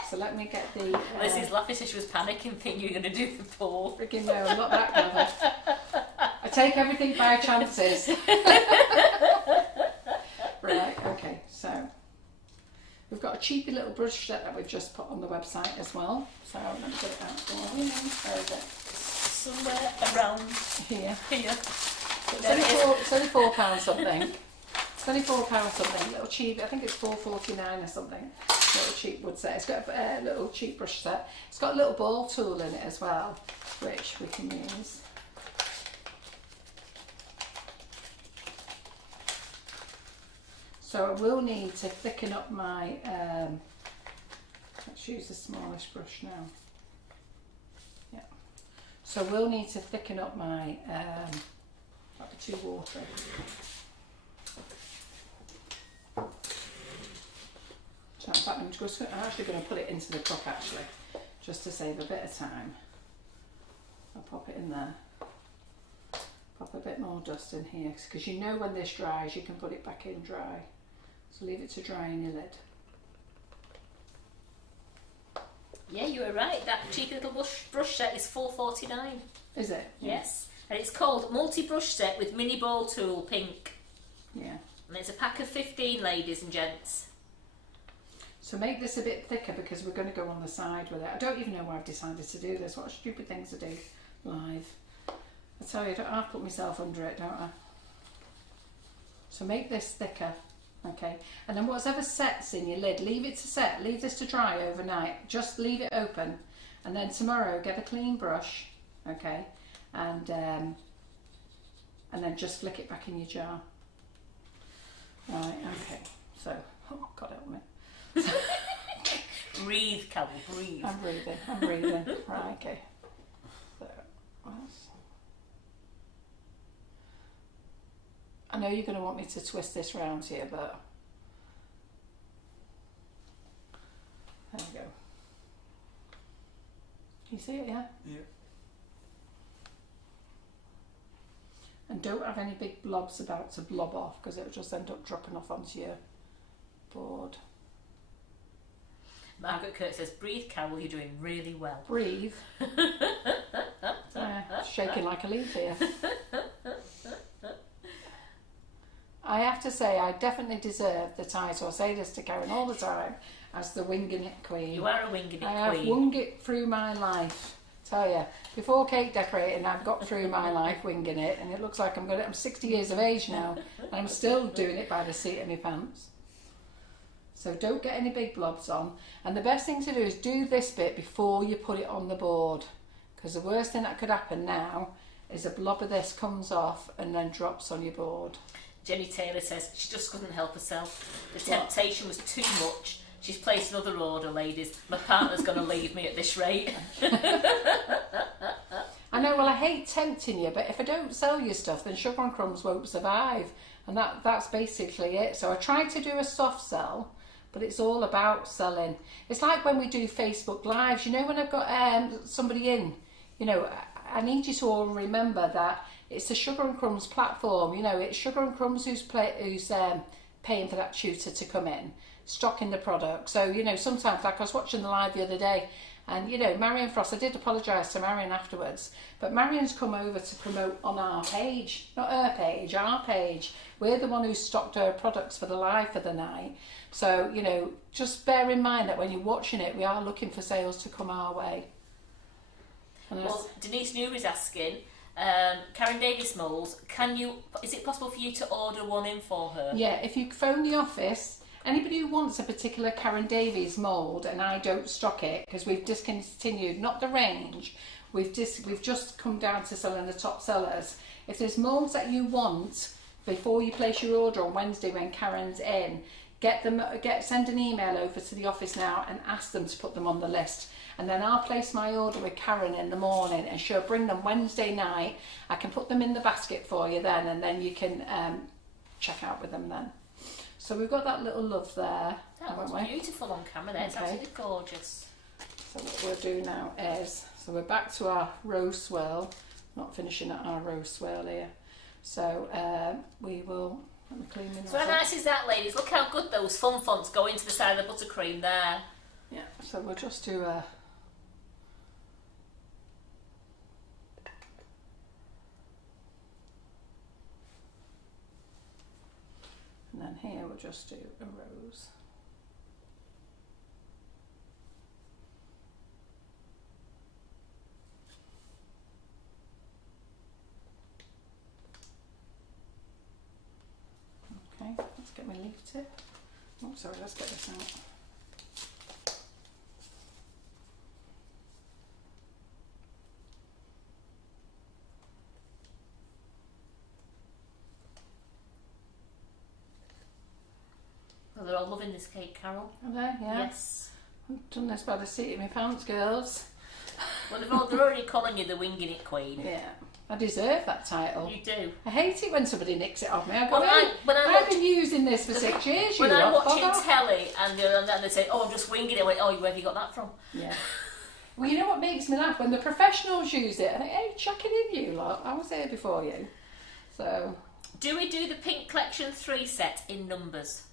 So let me get the. Lizzie's laughing so she was panicking, thinking you were going to do the pour. Freaking no, I'm not that clever. I take everything by chances. Right, okay, so we've got a cheapy little brush set that we've just put on the website as well. So let me get it out for you. Where is it? Somewhere around Here. here. It's only £4 something. It's only £4 something. Little cheap. I think it's £4.49 or something. Little cheap wood set. It's got a little cheap brush set. It's got a little ball tool in it as well, which we can use. So I will need to thicken up my. Let's use the smallest brush now. Yeah. So we'll need to thicken up my. Might be too watery. So in fact, I'm actually going to put it into the cup actually, just to save a bit of time. I'll pop it in there. Pop a bit more dust in here, because you know when this dries, you can put it back in dry. So leave it to dry in your lid. Yeah, you were right. That cheeky little brush set is £4.49. Is it? Yes. And it's called Multi-Brush Set with Mini Ball Tool Pink. Yeah. And it's a pack of 15, ladies and gents. So make this a bit thicker because we're going to go on the side with it. I don't even know why I've decided to do this. What a stupid thing to do live. I tell you, I've put myself under it, don't I? So make this thicker, okay? And then whatever sets in your lid, leave it to set. Leave this to dry overnight. Just leave it open. And then tomorrow, get a clean brush, okay? And then just flick it back in your jar. Right, okay. So, oh God help me. Breathe, Carol, breathe. I'm breathing. Right, okay. So, I know you're going to want me to twist this round here, but there we go. Can you see it, yeah? Yeah. And don't have any big blobs about to blob off, because it'll just end up dropping off onto your board. Margaret Kurt says, breathe, Carol, you're doing really well. Breathe. Shaking like a leaf here. I have to say, I definitely deserve the title. I say this to Karen all the time, as the winging it queen. You are a winging it queen. I have winged it through my life. Tell you, before cake decorating, I've got through my life winging it, and it looks like I'm 60 years of age now, and I'm still doing it by the seat of my pants. So don't get any big blobs on, and the best thing to do is do this bit before you put it on the board, because the worst thing that could happen now is a blob of this comes off and then drops on your board. Jenny Taylor says she just couldn't help herself. The temptation was too much. She's placed another order, ladies. My partner's going to leave me at this rate. I know, well, I hate tempting you, but if I don't sell you stuff, then Sugar and Crumbs won't survive. And that's basically it. So I tried to do a soft sell, but it's all about selling. It's like when we do Facebook Lives. You know, when I've got somebody in, you know, I need you to all remember that it's the Sugar and Crumbs platform. You know, it's Sugar and Crumbs who's paying for that tutor to come in, stocking the product. So, you know, sometimes, like I was watching the live the other day, and, you know, Marion Frost, I did apologise to Marion afterwards, but Marion's come over to promote on our page, not her page, our page. We're the one who stocked her products for the live for the night. So, you know, just bear in mind that when you're watching it, we are looking for sales to come our way. And well, Denise New is asking, Karen Davis Moles, is it possible for you to order one in for her? Yeah, if you phone the office Anybody who wants a particular Karen Davies mould and I don't stock it because we've discontinued, not the range, we've just come down to selling the top sellers. If there's moulds that you want before you place your order on Wednesday when Karen's in, send an email over to the office now and ask them to put them on the list. And then I'll place my order with Karen in the morning and she'll bring them Wednesday night. I can put them in the basket for you then, and then you can check out with them then. So we've got that little love there. That looks beautiful on camera there. It's absolutely gorgeous. So what we'll do now is, so we're back to our rose swirl. Not finishing at our rose swirl here. So we will, let me clean this up. So how nice is that, ladies? Look how good those fun fonts go into the side of the buttercream there. Yeah, so we'll just do a... And then here we'll just do a rose. Okay, let's get my leaf tip. Oh, sorry, let's get this out. Well, they're all loving this cake, Carol. Are they? Yeah. Yes. I've done this by the seat of my pants, girls. Well, they're already calling you the winging it queen. Yeah. I deserve that title. You do. I hate it when somebody nicks it off me. I go, I've been using this for 6 years. When I'm watching telly and they say, "Oh, I'm just winging it," I went, "Oh, where have you got that from?" Yeah. Well, you know what makes me laugh? When the professionals use it, I think, "Hey, chuck it in, you lot. I was here before you." So. Do we do the Pink Collection 3 set in numbers?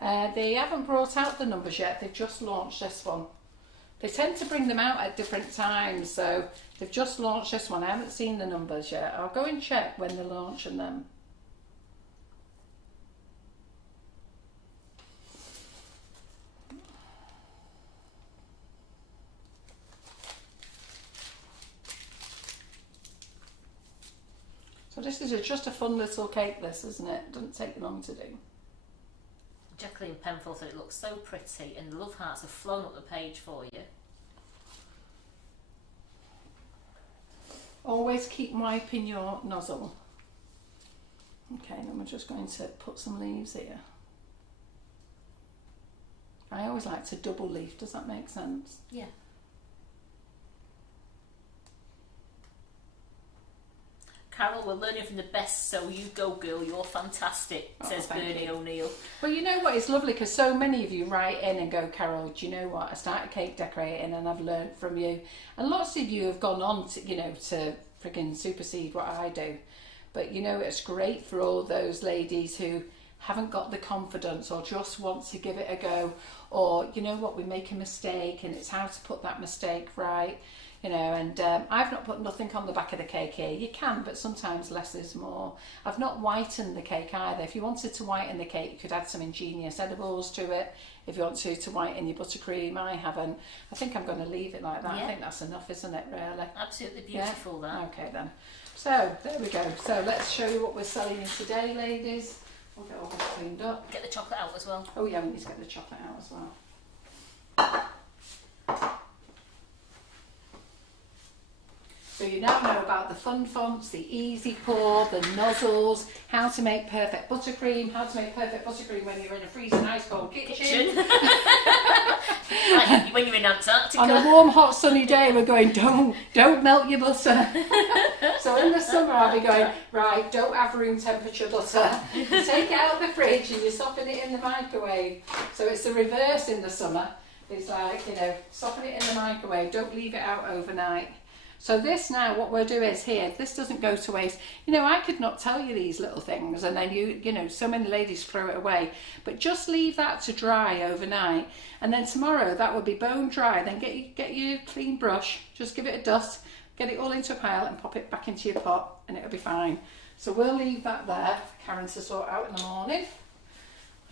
They haven't brought out the numbers yet. They've just launched this one. They tend to bring them out at different times, so they've just launched this one. I haven't seen the numbers yet. I'll go and check when they're launching them. So this is just a fun little cake, this, isn't it? Doesn't take long to do. Jacqueline Penfold said it looks so pretty and the love hearts have flown up the page for you. Always keep wiping your nozzle. Okay, then we're just going to put some leaves here. I always like to double leaf, does that make sense? Yeah. Carol, we're learning from the best, so you go, girl, you're fantastic, says Bernie O'Neill. Well, you know what, it's lovely because so many of you write in and go, Carol, do you know what, I started cake decorating and I've learned from you. And lots of you have gone on to, to friggin' supersede what I do. But, it's great for all those ladies who haven't got the confidence or just want to give it a go. Or, you know what, we make a mistake and it's how to put that mistake right. And I've not put nothing on the back of the cake here. You can, but sometimes less is more. I've not whitened the cake either. If you wanted to whiten the cake, you could add some ingenious edibles to it. If you want to whiten your buttercream, I haven't. I think I'm going to leave it like that. Yeah. I think that's enough, isn't it, really? Absolutely beautiful, yeah? that. Okay, then. So, there we go. So, let's show you what we're selling in today, ladies. We'll get all this cleaned up. Get the chocolate out as well. Oh, yeah, we need to get the chocolate out as well. So you now know about the fun fonts, the easy pour, the nozzles, how to make perfect buttercream, when you're in a freezing ice cold kitchen. Like when you're in Antarctica. On a warm, hot, sunny day, we're going, don't melt your butter. So in the summer, I'll be going, right, don't have room temperature butter. You take it out of the fridge and you soften it in the microwave. So it's the reverse in the summer. It's like, soften it in the microwave, don't leave it out overnight. So this now, what we'll do is here, this doesn't go to waste. I could not tell you these little things and then so many ladies throw it away. But just leave that to dry overnight. And then tomorrow that will be bone dry. Then get your clean brush, just give it a dust, get it all into a pile and pop it back into your pot and it'll be fine. So we'll leave that there for Karen to sort out in the morning.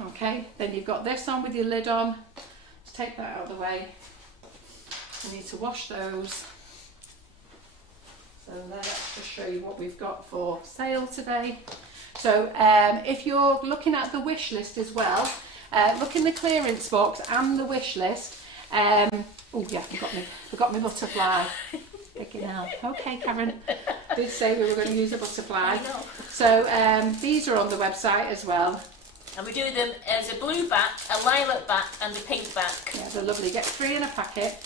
Okay, then you've got this on with your lid on. Let's take that out of the way. You need to wash those. So let's just show you what we've got for sale today. So if you're looking at the wish list as well, Look in the clearance box and the wish list. Oh yeah, forgot my butterfly. Picking out. Okay, Karen. Did say we were going to use a butterfly. So these are on the website as well. And we do them as a blue back, a lilac back and a pink back. Yeah, they're lovely. Get 3 in a packet.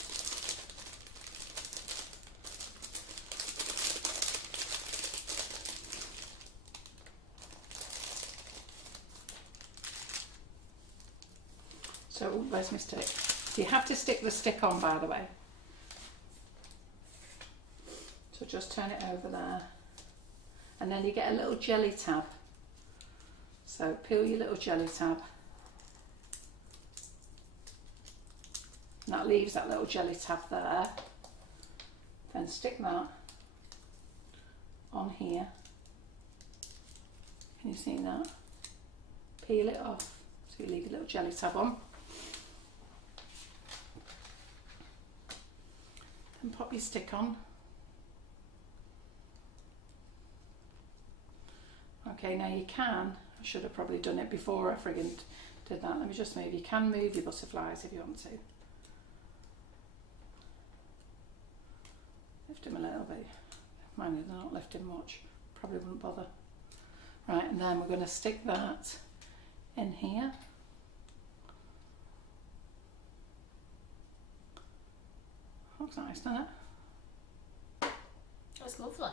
So, where's my stick? So you have to stick the stick on, by the way. So just turn it over there. And then you get a little jelly tab. So peel your little jelly tab. And that leaves that little jelly tab there. Then stick that on here. Can you see that? Peel it off. So you leave your little jelly tab on. Then pop your stick on. Okay, now you can, I should have probably done it before I friggin' did that. Let me just move. You can move your butterflies if you want to. Lift them a little bit. Mind you, they're not lifting much. Probably wouldn't bother. Right, and then we're going to stick that in here. Looks nice, doesn't it? That's lovely.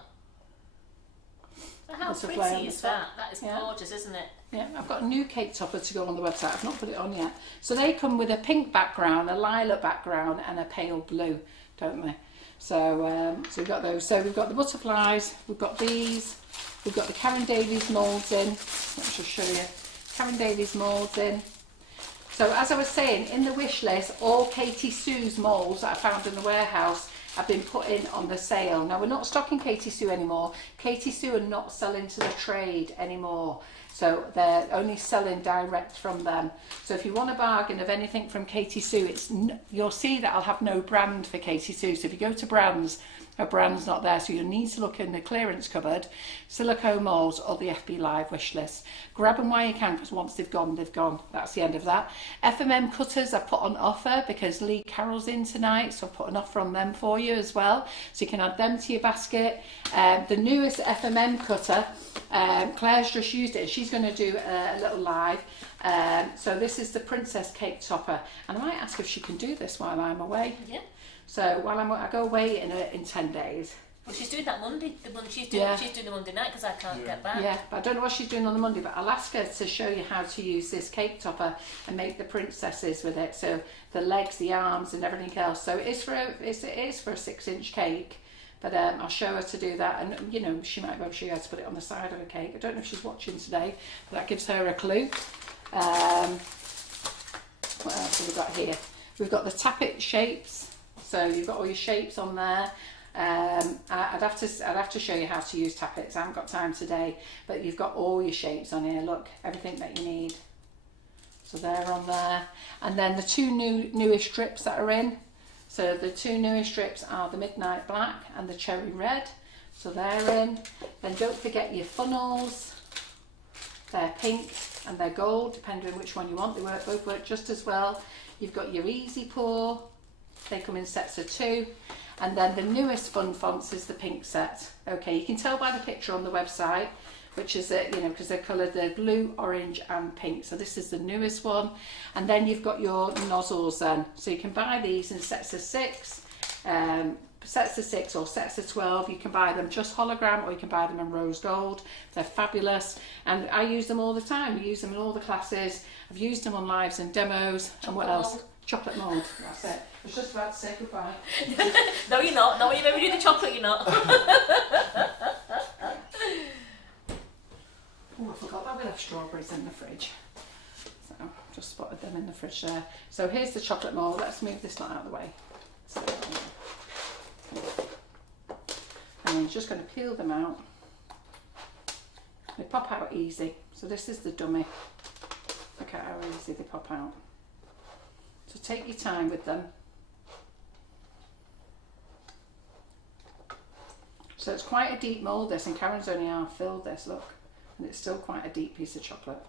How Butterfly pretty is that? That is gorgeous, isn't it? Yeah, I've got a new cake topper to go on the website. I've not put it on yet. So they come with a pink background, a lilac background and a pale blue, don't they? So, so we've got those. So we've got the butterflies, we've got these, we've got the Karen Davies moulds in. Let me just show you. Karen Davies moulds in. So as I was saying, in the wish list, all Katie Sue's moulds that I found in the warehouse have been put in on the sale. Now we're not stocking Katie Sue anymore. Katie Sue are not selling to the trade anymore. So they're only selling direct from them. So if you want a bargain of anything from Katie Sue, you'll see that I'll have no brand for Katie Sue. So if you go to brands, a brand's not there. So you'll need to look in the clearance cupboard, silicone molds or the FB Live wish list. Grab them while you can, because once they've gone, they've gone. That's the end of that. FMM cutters I've put on offer because Lee Carroll's in tonight. So I've put an offer on them for you as well. So you can add them to your basket. The newest FMM cutter, Claire's just used it. She's going to do a little live. So this is the Princess Cake Topper. And I might ask if she can do this while I'm away. Yeah. So while I go away in 10 days. Well, she's doing that Monday. She's doing the Monday night because I can't get back. Yeah, but I don't know what she's doing on the Monday, but I'll ask her to show you how to use this cake topper and make the princesses with it. So the legs, the arms and everything else. So it is for a 6-inch cake. But I'll show her to do that, and you know, she might be able to show you how to put it on the side of a cake. I don't know if she's watching today, but that gives her a clue. What else have we got here? We've got the tappet shapes. So you've got all your shapes on there. I'd have to show you how to use tappets. I haven't got time today, but you've got all your shapes on here. Look, everything that you need. So they're on there, and then the two newest strips that are in. So the two newest strips are the Midnight Black and the Cherry Red. So they're in. Then don't forget your funnels. They're pink and they're gold, depending on which one you want. They both work just as well. You've got your Easy Pour. They come in sets of 2. And then the newest fun fonts is the pink set. Okay, you can tell by the picture on the website, which is, because they're coloured, they're blue, orange and pink. So this is the newest one. And then you've got your nozzles then. So you can buy these in sets of 6, sets of 6 or sets of 12. You can buy them just hologram or you can buy them in rose gold. They're fabulous. And I use them all the time. We use them in all the classes. I've used them on lives and demos. And what else? Chocolate mould. That's it. I was just about to say goodbye. No, you're not. Not when you maybe do the chocolate, you're not. Oh, I forgot that we left strawberries in the fridge. So, just spotted them in the fridge there. So here's the chocolate mould. Let's move this lot out of the way. So, and I'm just going to peel them out. They pop out easy. So this is the dummy. Look at how easy they pop out. So take your time with them. So it's quite a deep mould this, and Karen's only half filled this, look. And it's still quite a deep piece of chocolate.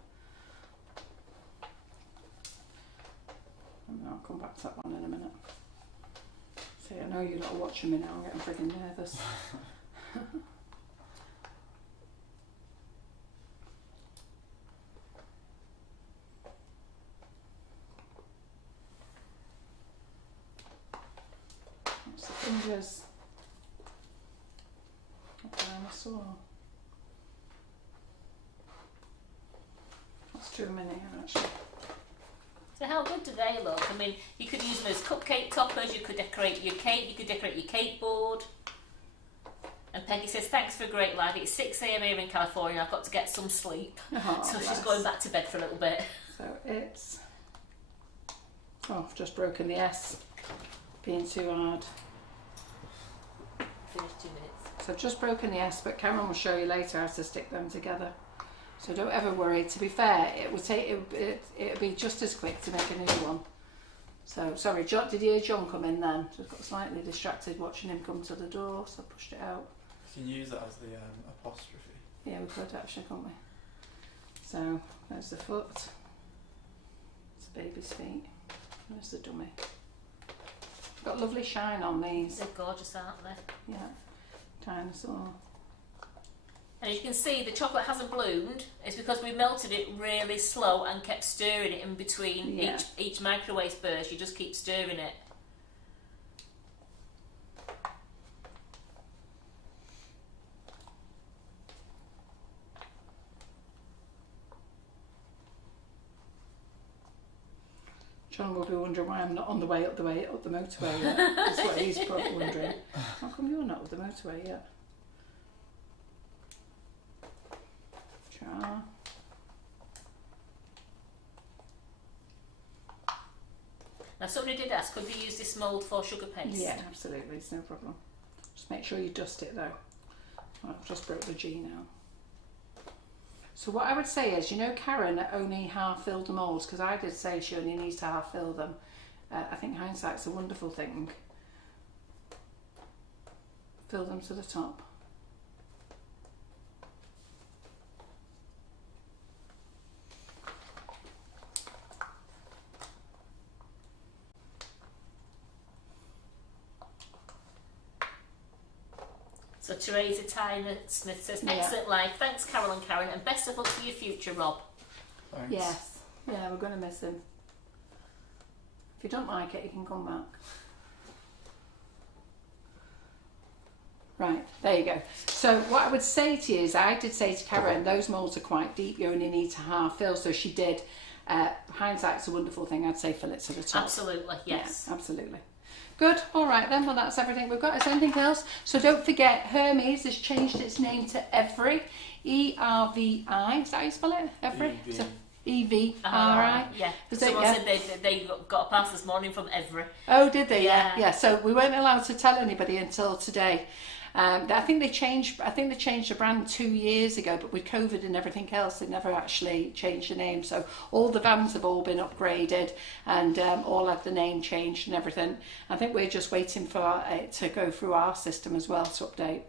And then I'll come back to that one in a minute. See, I know you lot are watching me now, I'm getting friggin' nervous. What's the fingers? A dinosaur. That's too many actually. So how good do they look? I mean, you could use them as cupcake toppers, you could decorate your cake, you could decorate your cake board. And Peggy says, thanks for a great live. It's 6 AM here in California, I've got to get some sleep. Oh, so bless. she's going back to bed for a little bit. So it's... Oh, I've just broken the S. Being too hard. Finish 2 minutes. So I've just broken the S, but Cameron will show you later how to stick them together. So don't ever worry. To be fair, it will take it'll be just as quick to make a new one. So sorry, John, did you hear John come in then? Just got slightly distracted watching him come to the door, so I pushed it out. You can use that as the apostrophe. Yeah, we could actually, can't we? So there's the foot. It's the baby's feet. There's the dummy. Got lovely shine on these. They're gorgeous, aren't they? Yeah, dinosaur. And as you can see, the chocolate hasn't bloomed. It's because we melted it really slow and kept stirring it in between each microwave burst. You just keep stirring it. John will be wondering why I'm not on the way up the motorway yet. That's what he's probably wondering. How come you're not up the motorway yet? Jar. Now somebody did ask, could we use this mould for sugar paste? Yeah, absolutely, it's no problem. Just make sure you dust it though. I've just broke the G now. So what I would say is, you know, Karen only half filled the moulds, because I did say she only needs to half fill them. I think hindsight's a wonderful thing. Fill them to the top. So Teresa Tyner Smith says, excellent live. Thanks, Carol and Karen, and best of luck for your future, Rob. Thanks. Yes. Yeah, we're going to miss him. If you don't like it, you can come back. Right, there you go. So what I would say to you is, I did say to Karen, those moulds are quite deep, you only need to half fill, so she did. Hindsight's a wonderful thing, I'd say fill it to the top. Absolutely, yes. Yeah, absolutely. Good, all right then, well that's everything we've got. Is there anything else? So don't forget, Hermes has changed its name to Every, E-R-V-I, is that how you spell it? Every? So, E-V-R-I? Yeah, Is someone it? Yeah. said they got a pass this morning from Every. Oh, did they? Yeah. Yeah. So we weren't allowed to tell anybody until today. I think they changed the brand 2 years ago, but with COVID and everything else, they never actually changed the name. So all the vans have all been upgraded and all had the name changed and everything. I think we're just waiting for it to go through our system as well to update.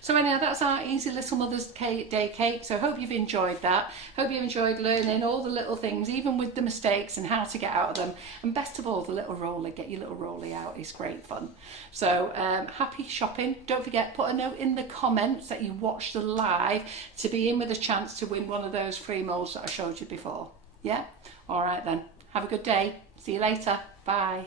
So anyhow, that's our easy little Mother's Day cake. So I hope you've enjoyed that. Hope you've enjoyed learning all the little things, even with the mistakes and how to get out of them. And best of all, the little roller, get your little rolly out is great fun. So happy shopping. Don't forget, put a note in the comments that you watched the live to be in with a chance to win one of those free moulds that I showed you before. Yeah? All right then. Have a good day. See you later. Bye.